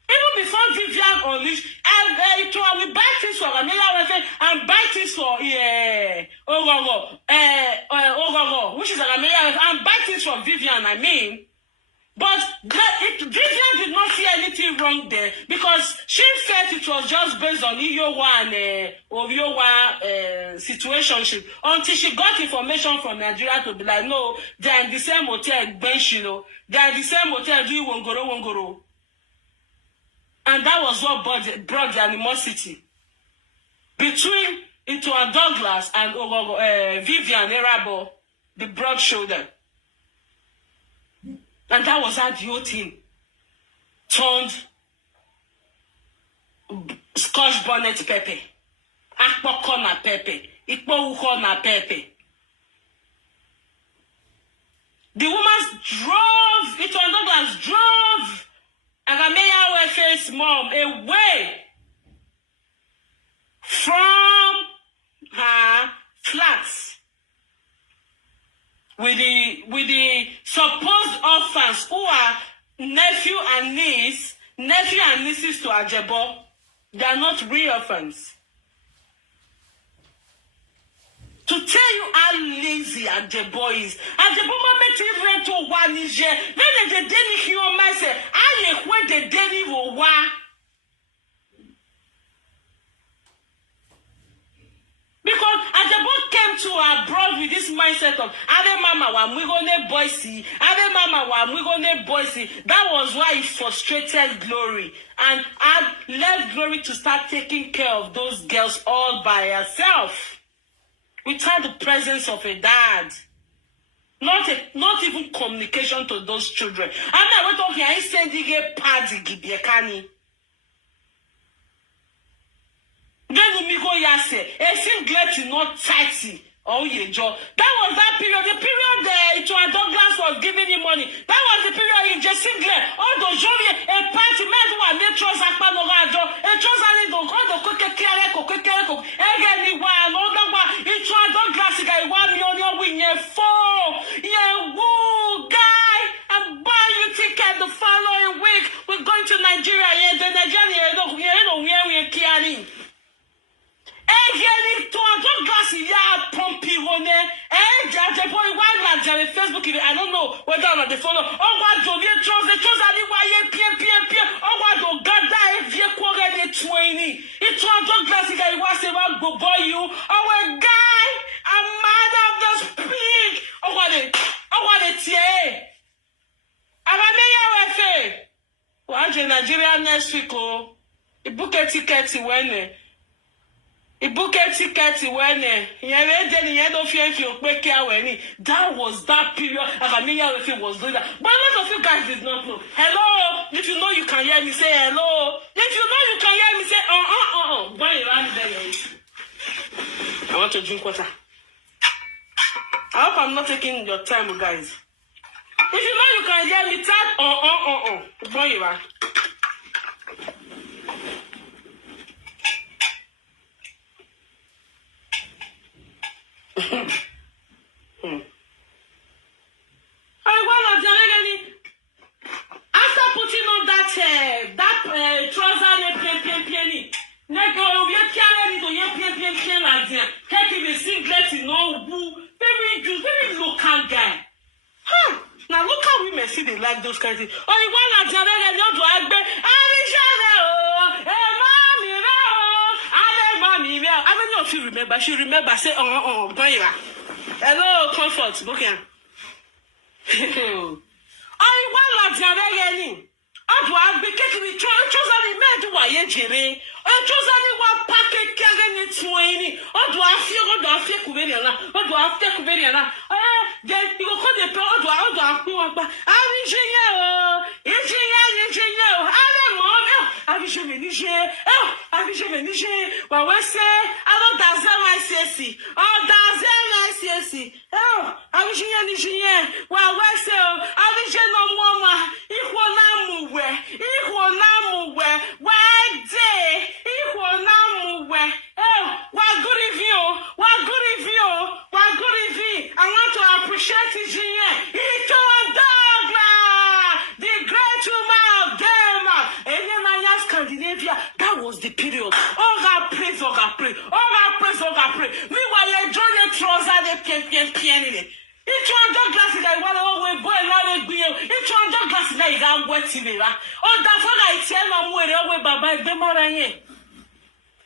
Even before Vivian unleashed, we buy things for Agameya Wefe and buy things for Ogogo, which is Agameya Wefe, and buy things for Vivian, But Vivian did not see anything wrong there because she felt it was just based on Iyowa and Oviowa situationship until she got information from Nigeria to be like, no, they are in the same hotel, Benchino. They are in the same hotel, doing Wongoro. And that was what brought the animosity between Ito and Douglas and Vivian Erabo, the broad shoulder. And that was how the whole thing turned Scotch bonnet pepper. Akpoko na pepper. Ikpo uko na pepper. The woman drove, Ito and Douglas drove Agameya Wefe's mom away from her flats. With the supposed orphans who are nephew and nieces to Ajebo, they are not real orphans. To tell you how lazy Ajebo is, Ajebo mama rent to one Niger. Then the daily human man say, I went the daily will wa. Because Ajebo came to abroad with this mindset of Ade Mama wa mwigone boise, Ade Mama wa mwigone boise. That was why he frustrated Glory and had left Glory to start taking care of those girls all by herself, without the presence of a dad. Not even communication to those children. I'm not talking. I sending a party gibiekani. Then we go yase. A singlet not tighty. Oh yeah, Joe. That was that period. The period Douglas was giving him money. That was the period in just singlet. All those jolly a party man who are metros akpanorajo. A trosali do all the kokekere. Again, one other one. It's Douglas guy 1 million win a 4. Yeah, woo guy. I'm buying you ticket the following week. We're going to Nigeria. Yeah, the Nigeria. We're carrying. Again, to Douglas, yeah, Pompey one. Ajepkako, why not Facebook? I don't know whether or not they follow. Oh, what do you trust? The trust are the way, oh, what do God die if you quarter 20? It's Douglas, guy was about go boy you. Oh, a guy, I'm mad of the pig. Oh, what it, yeah. I'm a mayor of it. Watch Nigeria next week, oh. You book a ticket when. Ibuke ticket when that was that period. If it was doing that. But a lot of you guys did not know. Hello. If you know you can hear me, say hello. If you know you can hear me, say Why you run there? I want to drink water. I hope I'm not taking your time, guys. If you know you can hear me, type Why you run? After putting on that trouser, penny, nego we carry to like that. Taking the singlet, no woo, very local guy. Now look how women see they like those kinds of things. Oh, you want to not to I don't know if you remember. She remember. Say, hello, comfort. Book here. I want to I be getting the chosen men to why jere. I chosen one packet carrying it 20. Or do I feel Kuberiana? Or do I feel Kuberiana? Then you go call the power to our engineer. Well, we say, I don't dazzle I wish you engineer. Well, we say, I wish you no mama. Equal namu why day? Equal namu what good review? I want to appreciate engineer. It's on Douglas, the great woman of Denmark. And then I asked Scandinavia, that was the period. All God praise. Meanwhile, you enjoy the trouser, the piano. Each one Douglas is like, well, we boy, now we each one Douglas is like, I'm waiting. Oh, that's what I tell them where Baba the Maranye.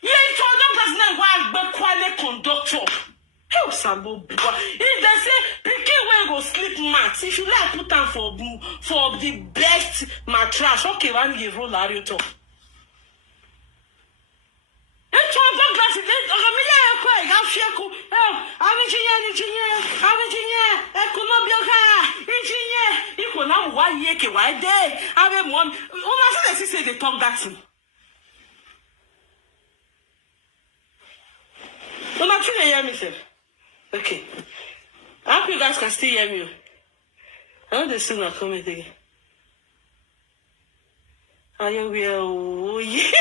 Each one Douglas is like, why be quality conductor? Help Sambo. If they say, Pikin Wey go sleep mat, if you like put on for the best mattress, okay, one give roll out your top. Each one Douglas is like, why day? I mean, one. Oh, say they talk that thing. No, not really hear me, sir. Okay. I hope you guys can still hear me. I know the soon are coming again. Are you real? Yeah.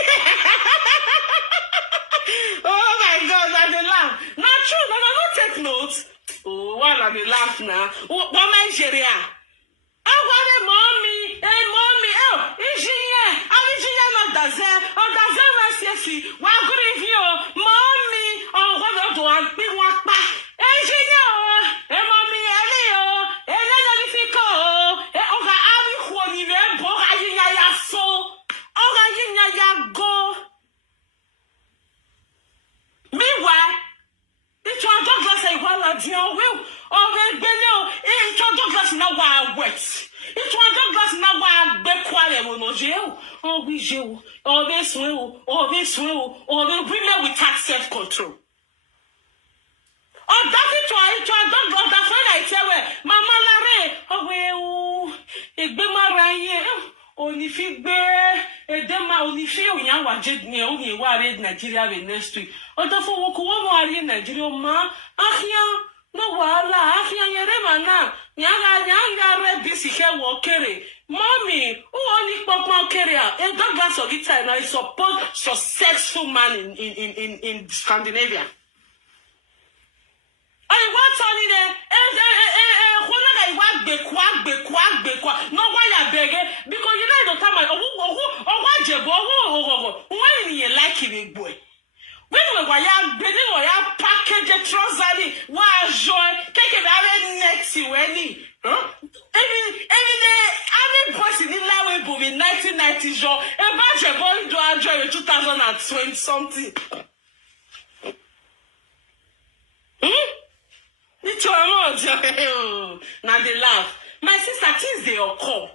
Oh my God, I dey laugh. Not true, no, take notes. Oh, why I dey laugh now? What Nigeria? I want a mommy, engineer. I'm engineer, not Dazel. Oh, Dazel, Mercy. Why good review? Mommy, what do I be one back? Engineer, mommy, and then I think, I'm who you are, so. Go. Meanwhile, it's one Douglas say, well, I will. It's one Douglas now why wet. It's one Douglas now why be quiet no jail. Oh, we jail. Always will. Women without self-control. Oh, that's it. It's one Douglas. That's when I tell her, Mama. we feel we are just near only worried Nigeria next week. Or the for one in Nigeria, ma, Ahia, no wala, Ahia, Yeremana, Yanga, red busy hair will carry. Mommy, who only pop carrier, a Douglas of it, and I support successful man in Scandinavia. I want on it, no why I beg it, because you know the time I want you, why you like it, boy. When we were package a trousers, why joy, take it out next you any. Every day, I'm person in Lawe in 1990 show, a bunch of boys do enjoy 2020 something. It's now they laugh. My sister, things they occur.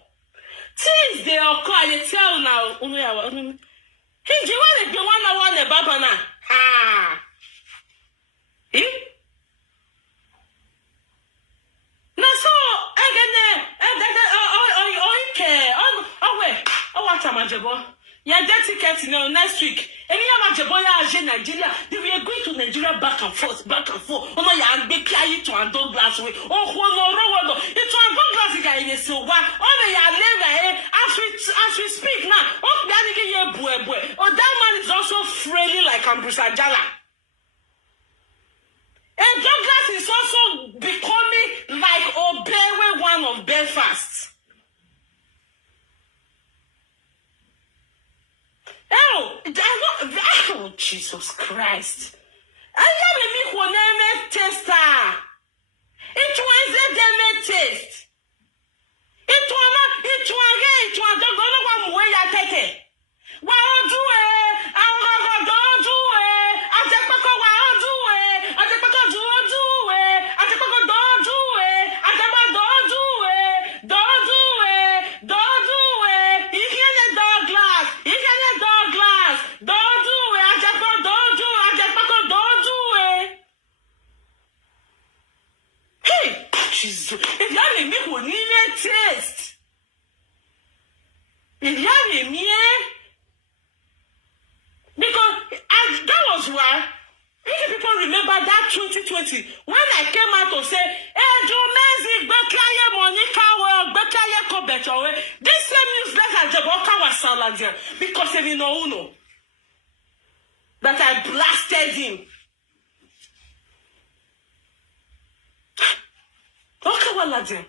Things they occur, I tell now. Hey, do you want to be one a baba now? Ah. Eh? Now so, what am I? Yeah, that ticket next week. And Nigeria, they were going to Nigeria back and forth. Oh no, yeah, and be carried to a Douglas way. Oh, no, it's a Douglas guy in so what? Oh, they are living as we speak now. Oh, that man is also frail like Ambrose Ajala. And Douglas is also becoming like Obewe, one of Belfast. Oh, Jesus Christ. I have a me who name tester. It was a damn test. It was don't go way I take it. Why do it? I'm don't do it. Ajepkako, why do it? Ajepkako, do it. Ajepkako, don't do it. Ajepkako, don't do it. Don't do it. Don't do it. You can't Douglas. You can't Douglas. Don't do it. Ajepkako, don't do it. Ajepkako, don't do it. Hey, Jesus. If you have a me who need a taste. If you have a me, because that was why, if people remember that 2020, when I came out to say, hey, Jomezi, Bekaye Monica, well, Bekaye ko better way, this same useless Ajepkako was salad because they didn't know that I blasted him. Okay, well, Ladim.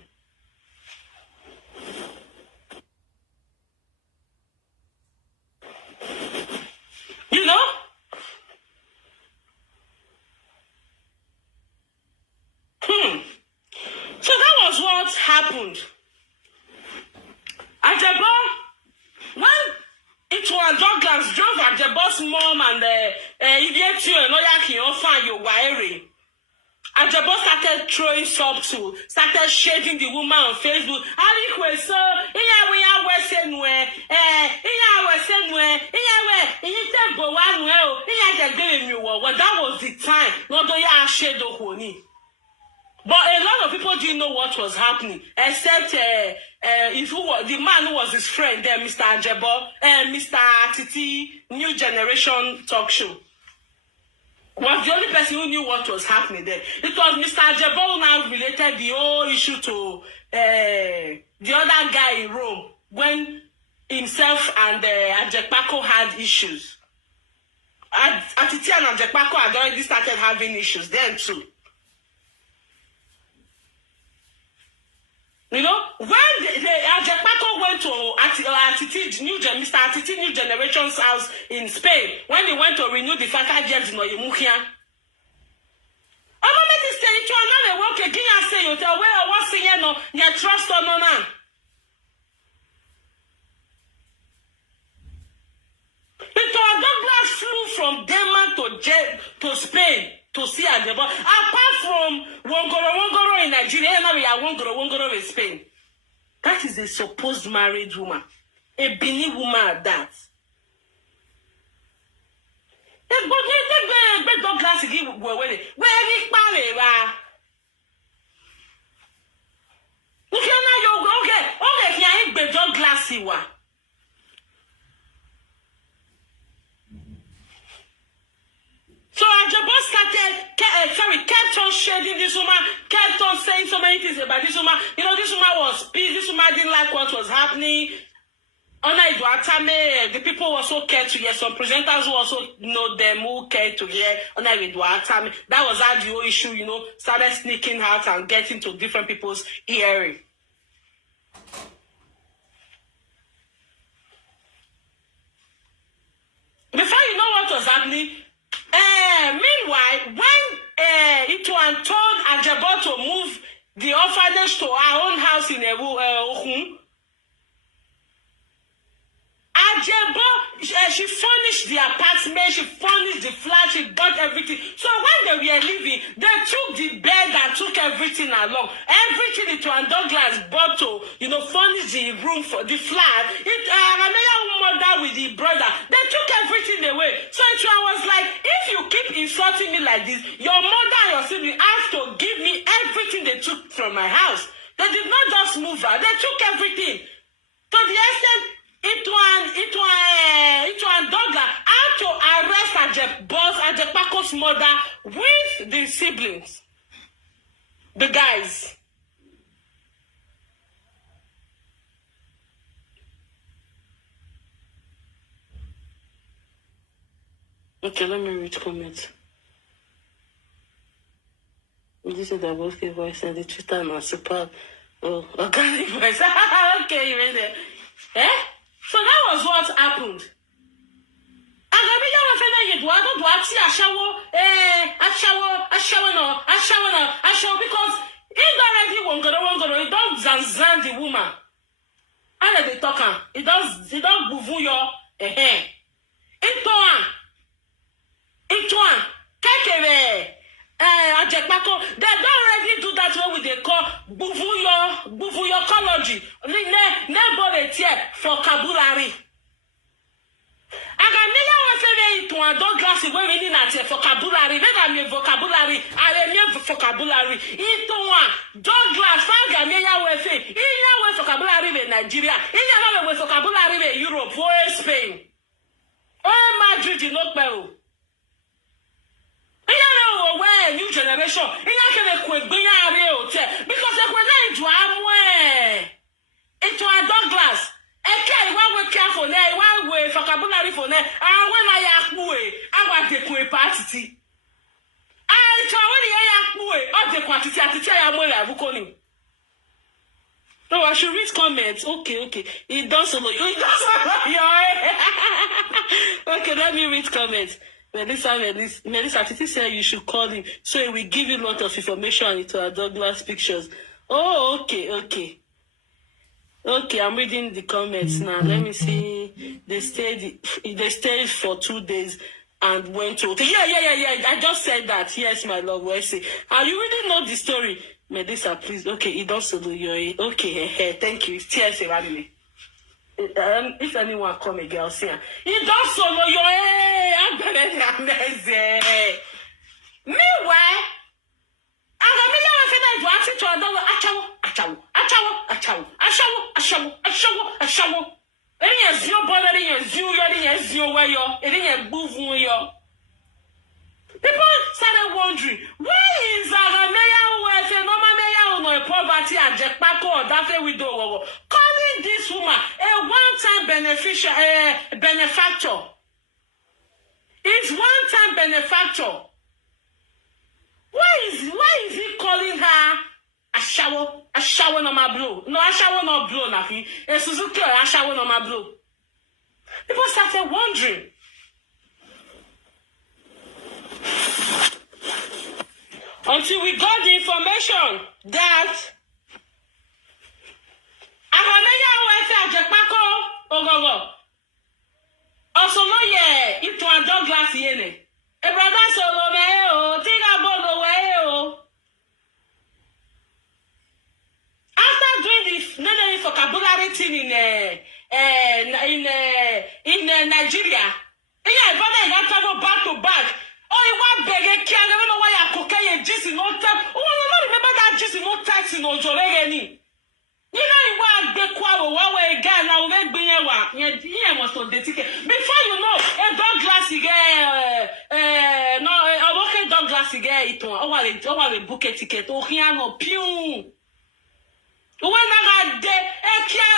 You know? So that was what happened. Ajebo, when it was Douglas drove Ajebo's mom and Idiatu and Oyaki Ofa Yowaere, Ajebo started throwing subtle, started shading the woman on Facebook. So, that was the time. But a lot of people didn't know what was happening, except the man who was his friend, Mr. Ajebo, Mr. Titi, New Generation Talk Show. Was the only person who knew what was happening there. It was Mr. Ajebo who now related the whole issue to the other guy in Rome when himself and Ajepkako had issues. Atiti and Ajepkako had already started having issues then too. You know, when Ajepkako went to Mr. Atiti New Generation's house in Spain, when he went to renew the 5 years in Oyemukia, I'm going to say to another work again and say, you tell where I was saying, no, you trust or no, man. Douglas flew from Denmark to Spain to see Ajebo. Apart from Wongoro in Nigeria, now we are Wongoro in Spain. That is a supposed married woman. A Bini woman at that. But Douglas again, where he married. Okay, can I be Douglas? shading this woman, kept on saying so many things about this woman. You know, this woman was pissed. This woman didn't like what was happening. The people also cared to hear. Some presenters who also know them who cared to hear. That was how the whole issue, you know, started sneaking out and getting to different people's hearing. Before you know what was happening, meanwhile, when it was told Ajepkako to move the orphanage to our own house in Ohun, Ajepkako, she furnished the apartment, she furnished the flat, she bought everything. So when they were leaving, they took the bed and took everything along. Everything it was Douglas bought to, you know, furnish the room for the flat. Mother with the brother, they took everything away. So it was like, if you keep insulting me like this, your mother and your sibling have to give me everything they took from my house. They did not just move her, they took everything. To the extent, it was Douglas had to arrest Ajepkako's mother with the siblings, the guys. Okay, let me read comments. This is the Wolfie voice and the Twitter and super organic voice. Okay, you read it. So that was what happened. Because indirectly one go, it don't zanzan the woman. And they talk, it don't buvu your Ajepkako, they don't already do that what they call buvuyokology. Nobody here vocabulary. Douglas when we need that vocabulary. When I mean vocabulary, I mean vocabulary. Douglas, vocabulary in Nigeria. Vocabulary in Europe, or Spain. Oh, Madrid, you know, new generation. Because it was Douglas. Okay, one way careful there, one way vocabulary for there. And when I want the party. I the quantity no, I should read comments. Okay. It does follow you. Okay, let me read comments. Melissa, Titi said you should call him so he will give you a lot of information into our Douglas pictures. Oh, okay. Okay, I'm reading the comments now. Let me see. They stayed for 2 days and went to hotel. Yeah. I just said that. Yes, my love. Well, say, and you really know the story. Melissa, please. Okay, it does do your. Okay, thank you. It's tears around me. If anyone come again, I'll say, it does solo your. I'm meanwhile, people started wondering, why is a poverty Ajepkako or that widow calling this woman a one-time benefactor? It's one-time benefactor. Why is he calling her a shower no my blue? No, a shower no blue, nothing. A Suzuki or a shower no my blue. People started wondering. Until we got the information that Ajepkako also no it was Douglas yene. A brother solo take a bottle away. After doing the vocabulary thing in Nigeria, brother travel back to back. Oh, you want beg I don't know why I cocaine just in no time. Oh, I remember that just in no tax in Ojolegeni. You know you want the quarrel one way again now when being a must on the ticket. Before you know, a Douglas again no a working Douglas again it on a book ticket o hiano piu when I de ekia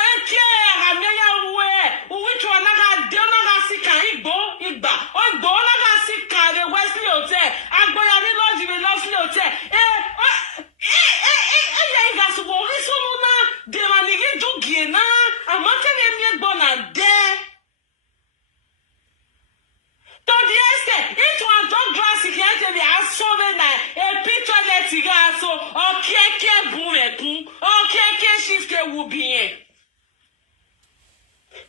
ameya we which one I de na sika igba o go na sika the Wesley Hotel agboya ni lodge we Wesley Hotel you guys go so na de manige jogie na amate me gbo na de to the extent it was Douglas here be asove na a picture let you go so okeke bumeku okeke shift will be here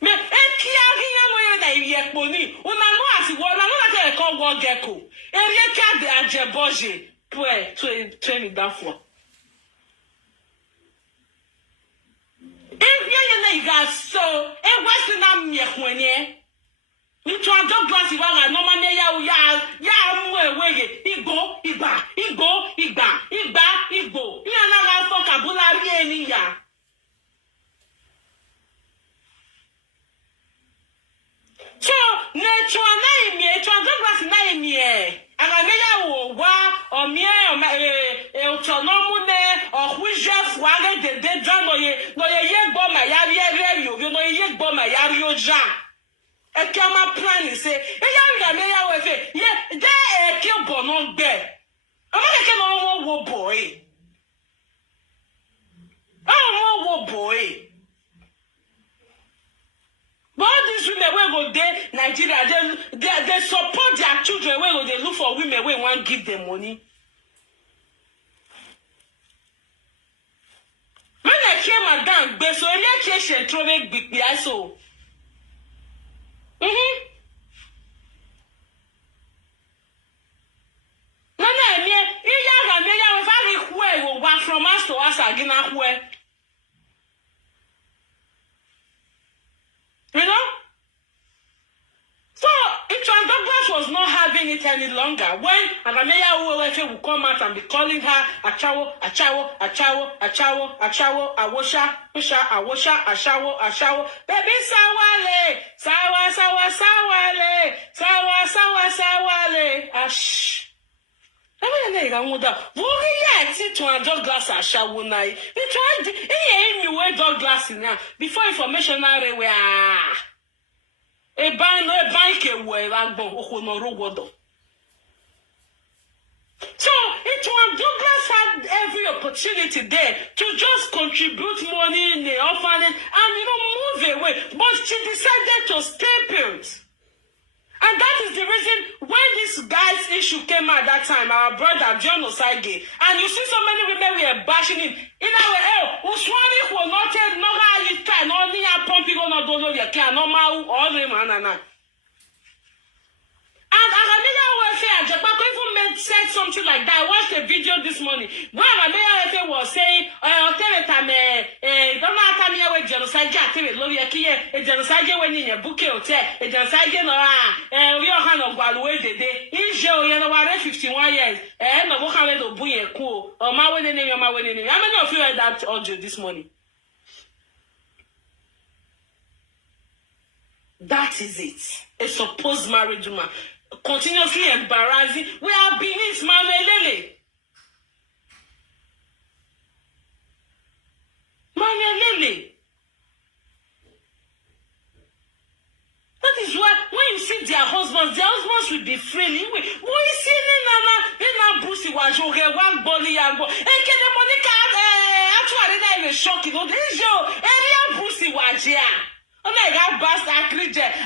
me ekia hiya mo ye na iyepo ni una no asiwo na no na ke ko wo gecko eri ka de Ajeboje to me that for if you na so e wasi na miehwenye Into a Douglas Iwaga, no man, ya, wege, Igbo, Igba. Yana vocabulary any ya. So, nature name, Douglas name, and I may or me, autonomous, or which just wagon the dead drum, no, ye bomb my yari, you know, ye bomb my yari, jam. A camera plan is say, a young man, yeah, there a kill bonon bed. I'm not a war boy. Oh, war boy. But these women will go there, Nigeria, they support their children when they look for women when one give them money. When I came down, but so I can't throw a big so. From us to us again, you know? So, if Douglas was not having it any longer, when Agameya will come out and be calling her Achawo, Awosha, Ashawo, baby Sawale, Ash. I don't know. To Douglas Ashawo na. We tried anyway Douglas now before information we are a bank way no. So it was Douglas had every opportunity there to just contribute money in the orphanage and move away, but she decided to stay put. And that is the reason when this guy's issue came out that time, our brother John Osage, and you see so many women were bashing him. In our Uswani will not tell no how you can only have pumping on a dollar you can no matter all the man. And Ajepkako even said something like that. I watched a video this morning where Ameya was saying, don't matter me with genocide, a genocide when in a bouquet hotel, a genocide, we are kind of Gualway the day. In show, 51 years, and the Mohammed of Buye Cool, or my winning name, my winning name. How many of you heard that audio this morning? That is it. A supposed marriage woman. Continuously embarrassing. We are beneath Manelele. That is why when you see their husbands will be free. We see Nana Brucey was one body and go. And can the Monica actually not even shocking. This show Elia Brucey was here. Oh my God, bastard, I reject.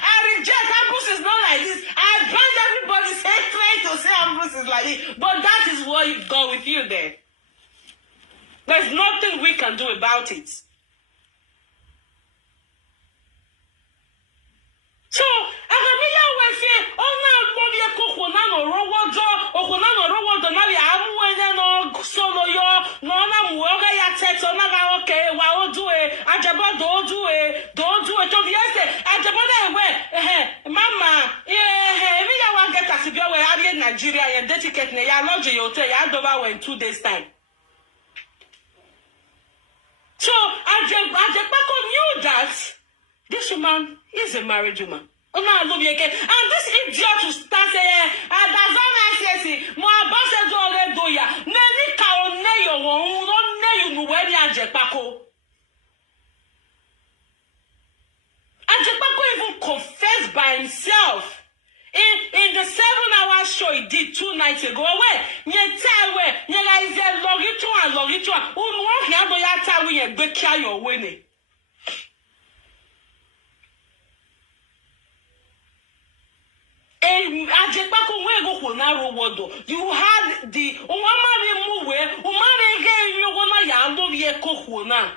Bruce is not like this. I brand everybody say trying to say Bruce is like this. But that is what you've got with you there. There's nothing we can do about it. So, Agameya will say, oh now, Bobby Coconano, Rowodo, now you have no solo yo, no, Muoga Yatet, or Naga, okay, well, do it, Ajaba, don't do it, to the essay, Ajabona, where, Mama, me, I want to get us to go where Nigeria and dedicate Naya Lodge Hotel, Yadova in 2 days' time. So, Ajepkako knew that this woman is a married woman. Oh, no, I love you again. And this idiot to start saying, that's all I say, si mo abase do ore do ya na ni ka onne yo won no ne you no we ni Ajepkako. Ajepkako even confessed by himself in the 7-hour show he did 2 nights ago. Where nye tawe nye la is a logito unwo hia do ya tawe ye gbekia your way. Ajepkako we go konaro wodo. You had the umama muwe umama ge you wona ya ndo ye kokona.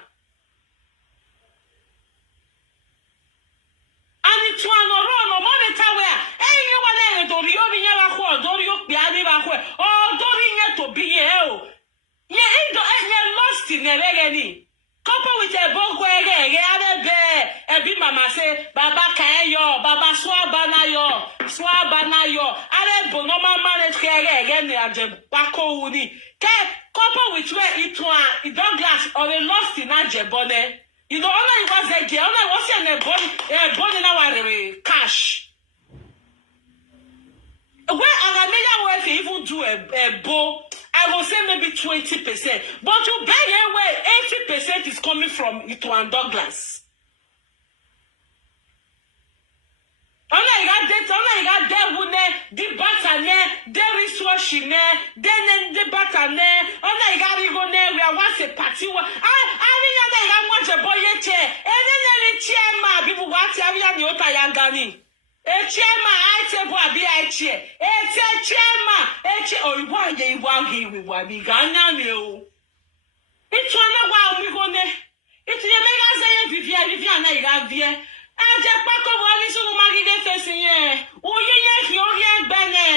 And it's one no more tawe. Eh you wana do ri obi nya ba ko do ri o pe ani ba ko. O do ri nya to bi ye o. Ye indo ye lost in the couple with a bogo be mama say baba kan yo baba swabana yo are bonoma manage kere ni Ajepkako uni ke couple with where it Douglas or a lost in Ajebone. You know, only was a girl, only was a body now cash. Where Alameda worth even do a bow, I will say maybe 20%. But to buy away 80% is coming from Ito and Douglas. Only got there wune the batane, there is washing then the batane, only got to go there. We are once a party. I watch a boy chair, and then chairman people watch every other Yangani. A chairman, I say, boy, be a chair. A chairman, or you want him with what we got now. It's one while we go there. It's your mega say, Vivian, Ajepkako wali so magide facing ye. O ye hioye bene.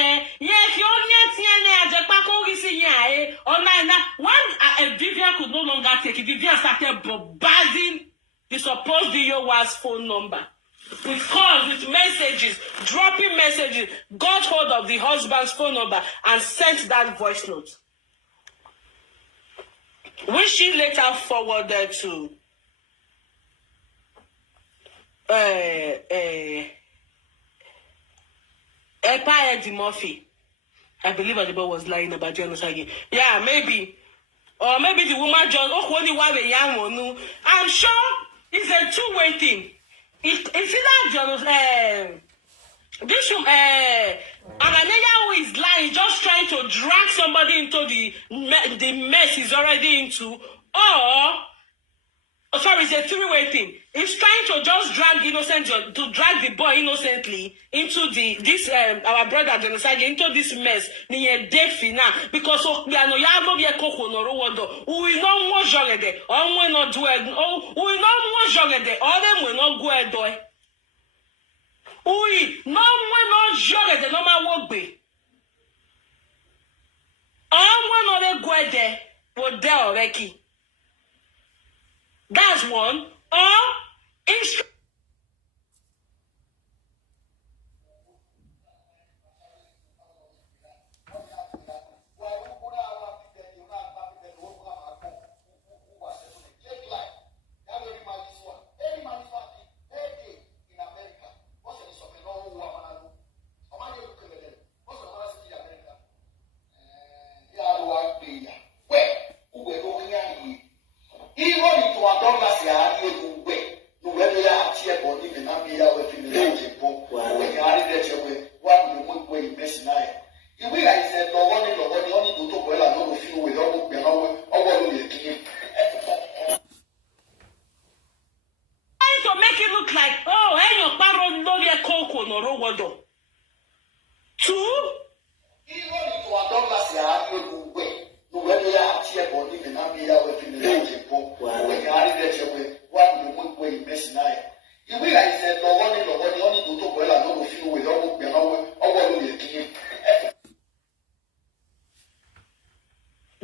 Ye hioye tiene Ajepkako risi ye. Online when Vivian could no longer take it, Vivian started bombarding the supposed DO's phone number. With calls, with messages, dropping messages, got hold of the husband's phone number and sent that voice note. Which she later forwarded to Eddie Murphy. I believe the boy was lying about genocide. Yeah, maybe. Or maybe the woman just I'm sure it's a two-way thing. It's either this Ananya who is lying, just trying to drag somebody into the mess he's already into, or it's a three-way thing. It's trying to just drag the boy innocently into this our brother genocide into this mess. Niye defi now because we are no yabo be koko no rowodo. We no more jolede. We no do it. We no more jolede. All them will not go edo. We no more no jolede. No ma work be. All we no go there. Wo there already. That's one. Or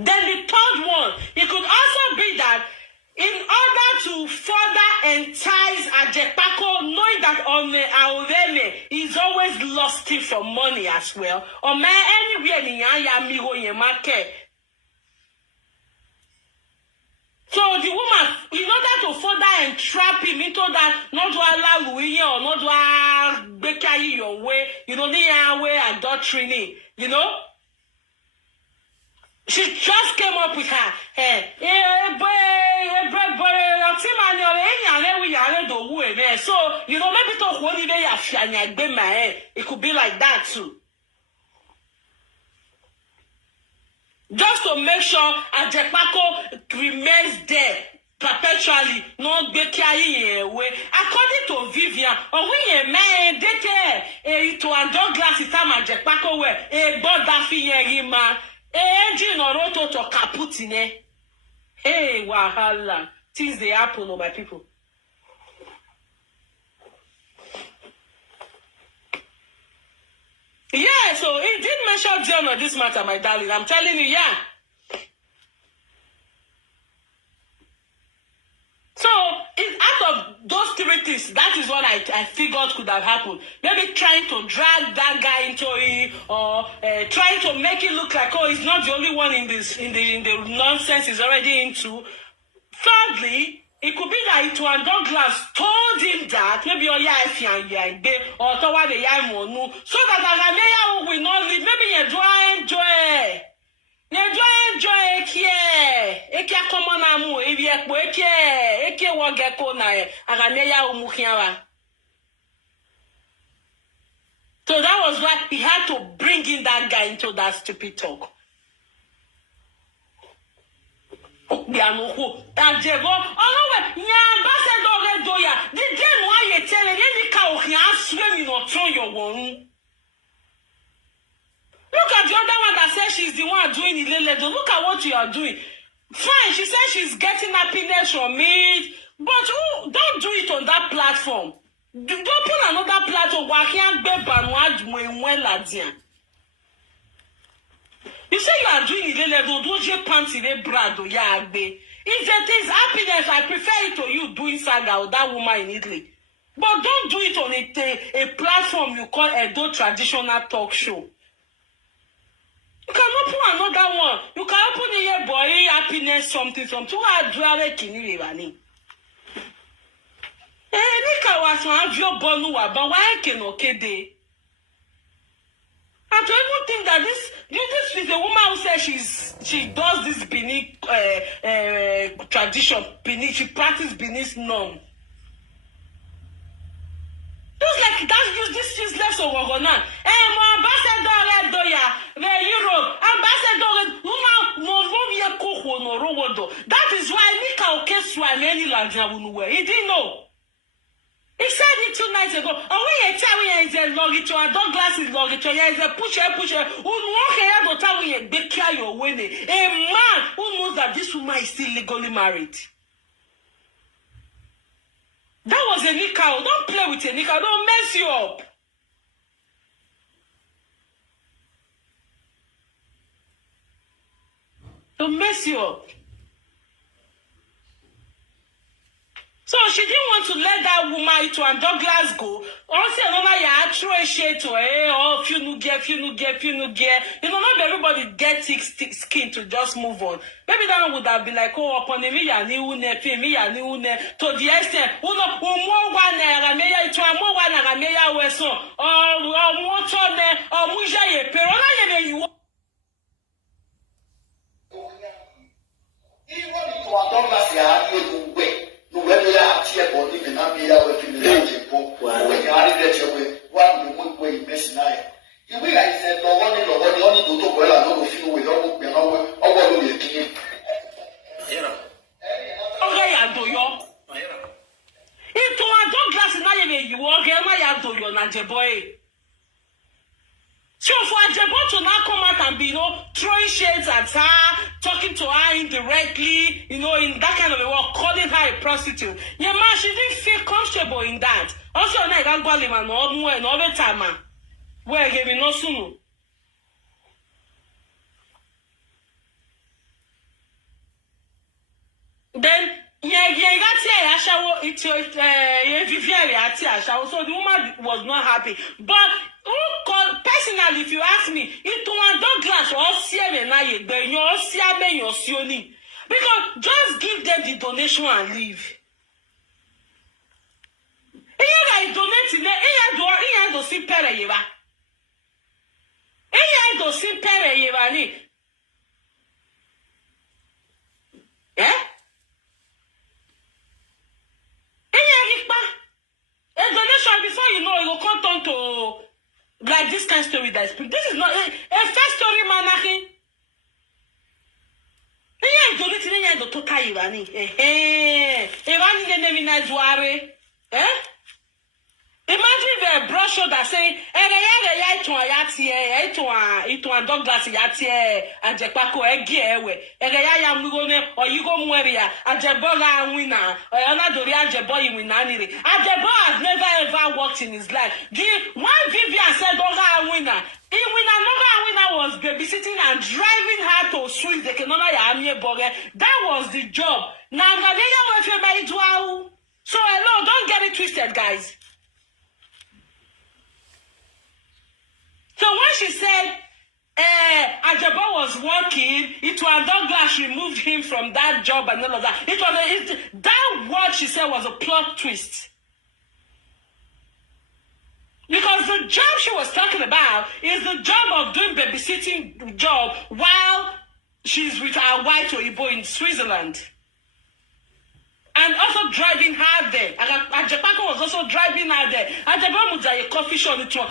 then the third one, it could also be that in order to further entice Ajepkako, knowing that Aurele is always lusting for money as well, or anywhere in market. So the woman, in order to further entrap him into that, not to allow Louis or not to Bekayi your way, they are way adultery, She just came up with her. So, you know, maybe it could be like that too. Just to make sure Ajepkako remains there perpetually, not be carrying away. According to Vivian, we man to andro glass it time Ajepkako where a bodafi yerima engine or roto to kaputine. Hey, wahala. Things they happen, oh my people. Yeah, so it did mention John on this matter, my darling. I'm telling you, yeah. So, out of those 3 things, that is what I figured could have happened. Maybe trying to drag that guy into it, or trying to make it look like, oh, he's not the only one in the nonsense he's already into. Thirdly, it could be that Ituan Douglas told him that maybe or toward the Yamonu, so that Agameya will not leave. Maybe you enjoy. Ekia common amu, if you eke wageko na Agameya umukiawa. So that was why he had to bring in that guy into that stupid talk. Bianuku, Ajebo, ambassador Doya, the game why you tell any cow can swim or throw your one. Look at the other one that says she's the one doing it. Look at what you are doing. Fine, she says she's getting happiness from it, but don't do it on that platform. Don't put another platform where I can't be banwad when ladia. You say you are doing it, don't you pants in a brand or yagbe. If it is happiness, I prefer it to you doing saga or that woman in Italy. But don't do it on a platform you call Edo traditional talk show. You cannot put another one. You cannot put in your boy happiness something. I drive kini rani. Nika was one of your bonu but why can okay? I don't even think that this is a woman who says she does this Benin tradition. Benin, she practices Benin's norm. Just like that, use this useless Ogogona. My ambassador Doya, the Europe, ambassador, that is why Nika Okeswa and any Lajabunuwe. He didn't know. He said it 2 nights ago. Oh, we tell me is a logito, a Douglas is logito, is a pusher. Who walk tell me a big care your winning. A man who knows that this woman is still legally married. That was a nika. Don't play with a nika. Don't mess you up. Don't mess you up. So she didn't want to let that woman to and Douglas go. Also, another throw a shade to her. Oh, few no get. You know, not everybody get thick skin to just move on. Maybe that one would have been like, oh, upon me, to the extent, more one, to a more one, or more tone, or Muja, Perona, you. Even if you are Douglas, you are way. When you are here, or even not be able to when you are there, what way messing I. You will like said, no one to do well, I don't feel with all the king. Okay, I do you. Into a Douglas, and you walk, and I do your Najeboy. So for Ajebo to now come out and be, throwing shades at her, talking to her indirectly, in that kind of a way, calling her a prostitute. Yeah, man, she didn't feel comfortable in that. Also, I got Gwalima and all the time, where I gave me no sooner. Then, so the woman was not happy. But personally, if you ask me, Douglas because just give them the donation and leave. Eh? A donation, before you know, it will come down to like this kind of story that's this is not a first story, man. Imagine if a brochure that say, Douglas Ajepkako or you go Mweria, Ajebola winner, or Anadori Ajeboy winner. Ajebo has never ever worked in his life. One Vivian said Oga winner. Another winner was babysitting and driving her to Swiss. That was the job. So hello, don't get it twisted, guys. So when she said Ajebo was working, it was Douglas removed him from that job and all of that. That word she said was a plot twist. Because the job she was talking about is the job of doing babysitting job while she's with her white Oyibo in Switzerland. And also driving her there. Ajepkako was also driving her there. Ajebo was a coffee shop. So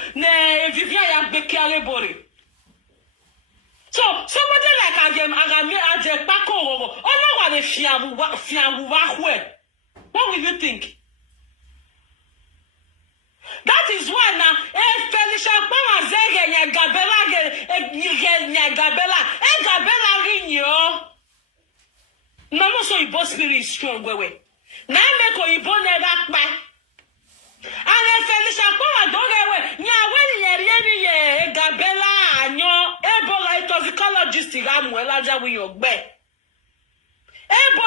somebody like Ajepkako, what will you think? That is why now, Felicia Pama Zege Gabella Rinyo. No, so your boss spirit is strong, way. Now make your never back. And if Felicia Pama don't get away, when Gabella and your ebola toxicologist, I'm well as with your bed. Ebo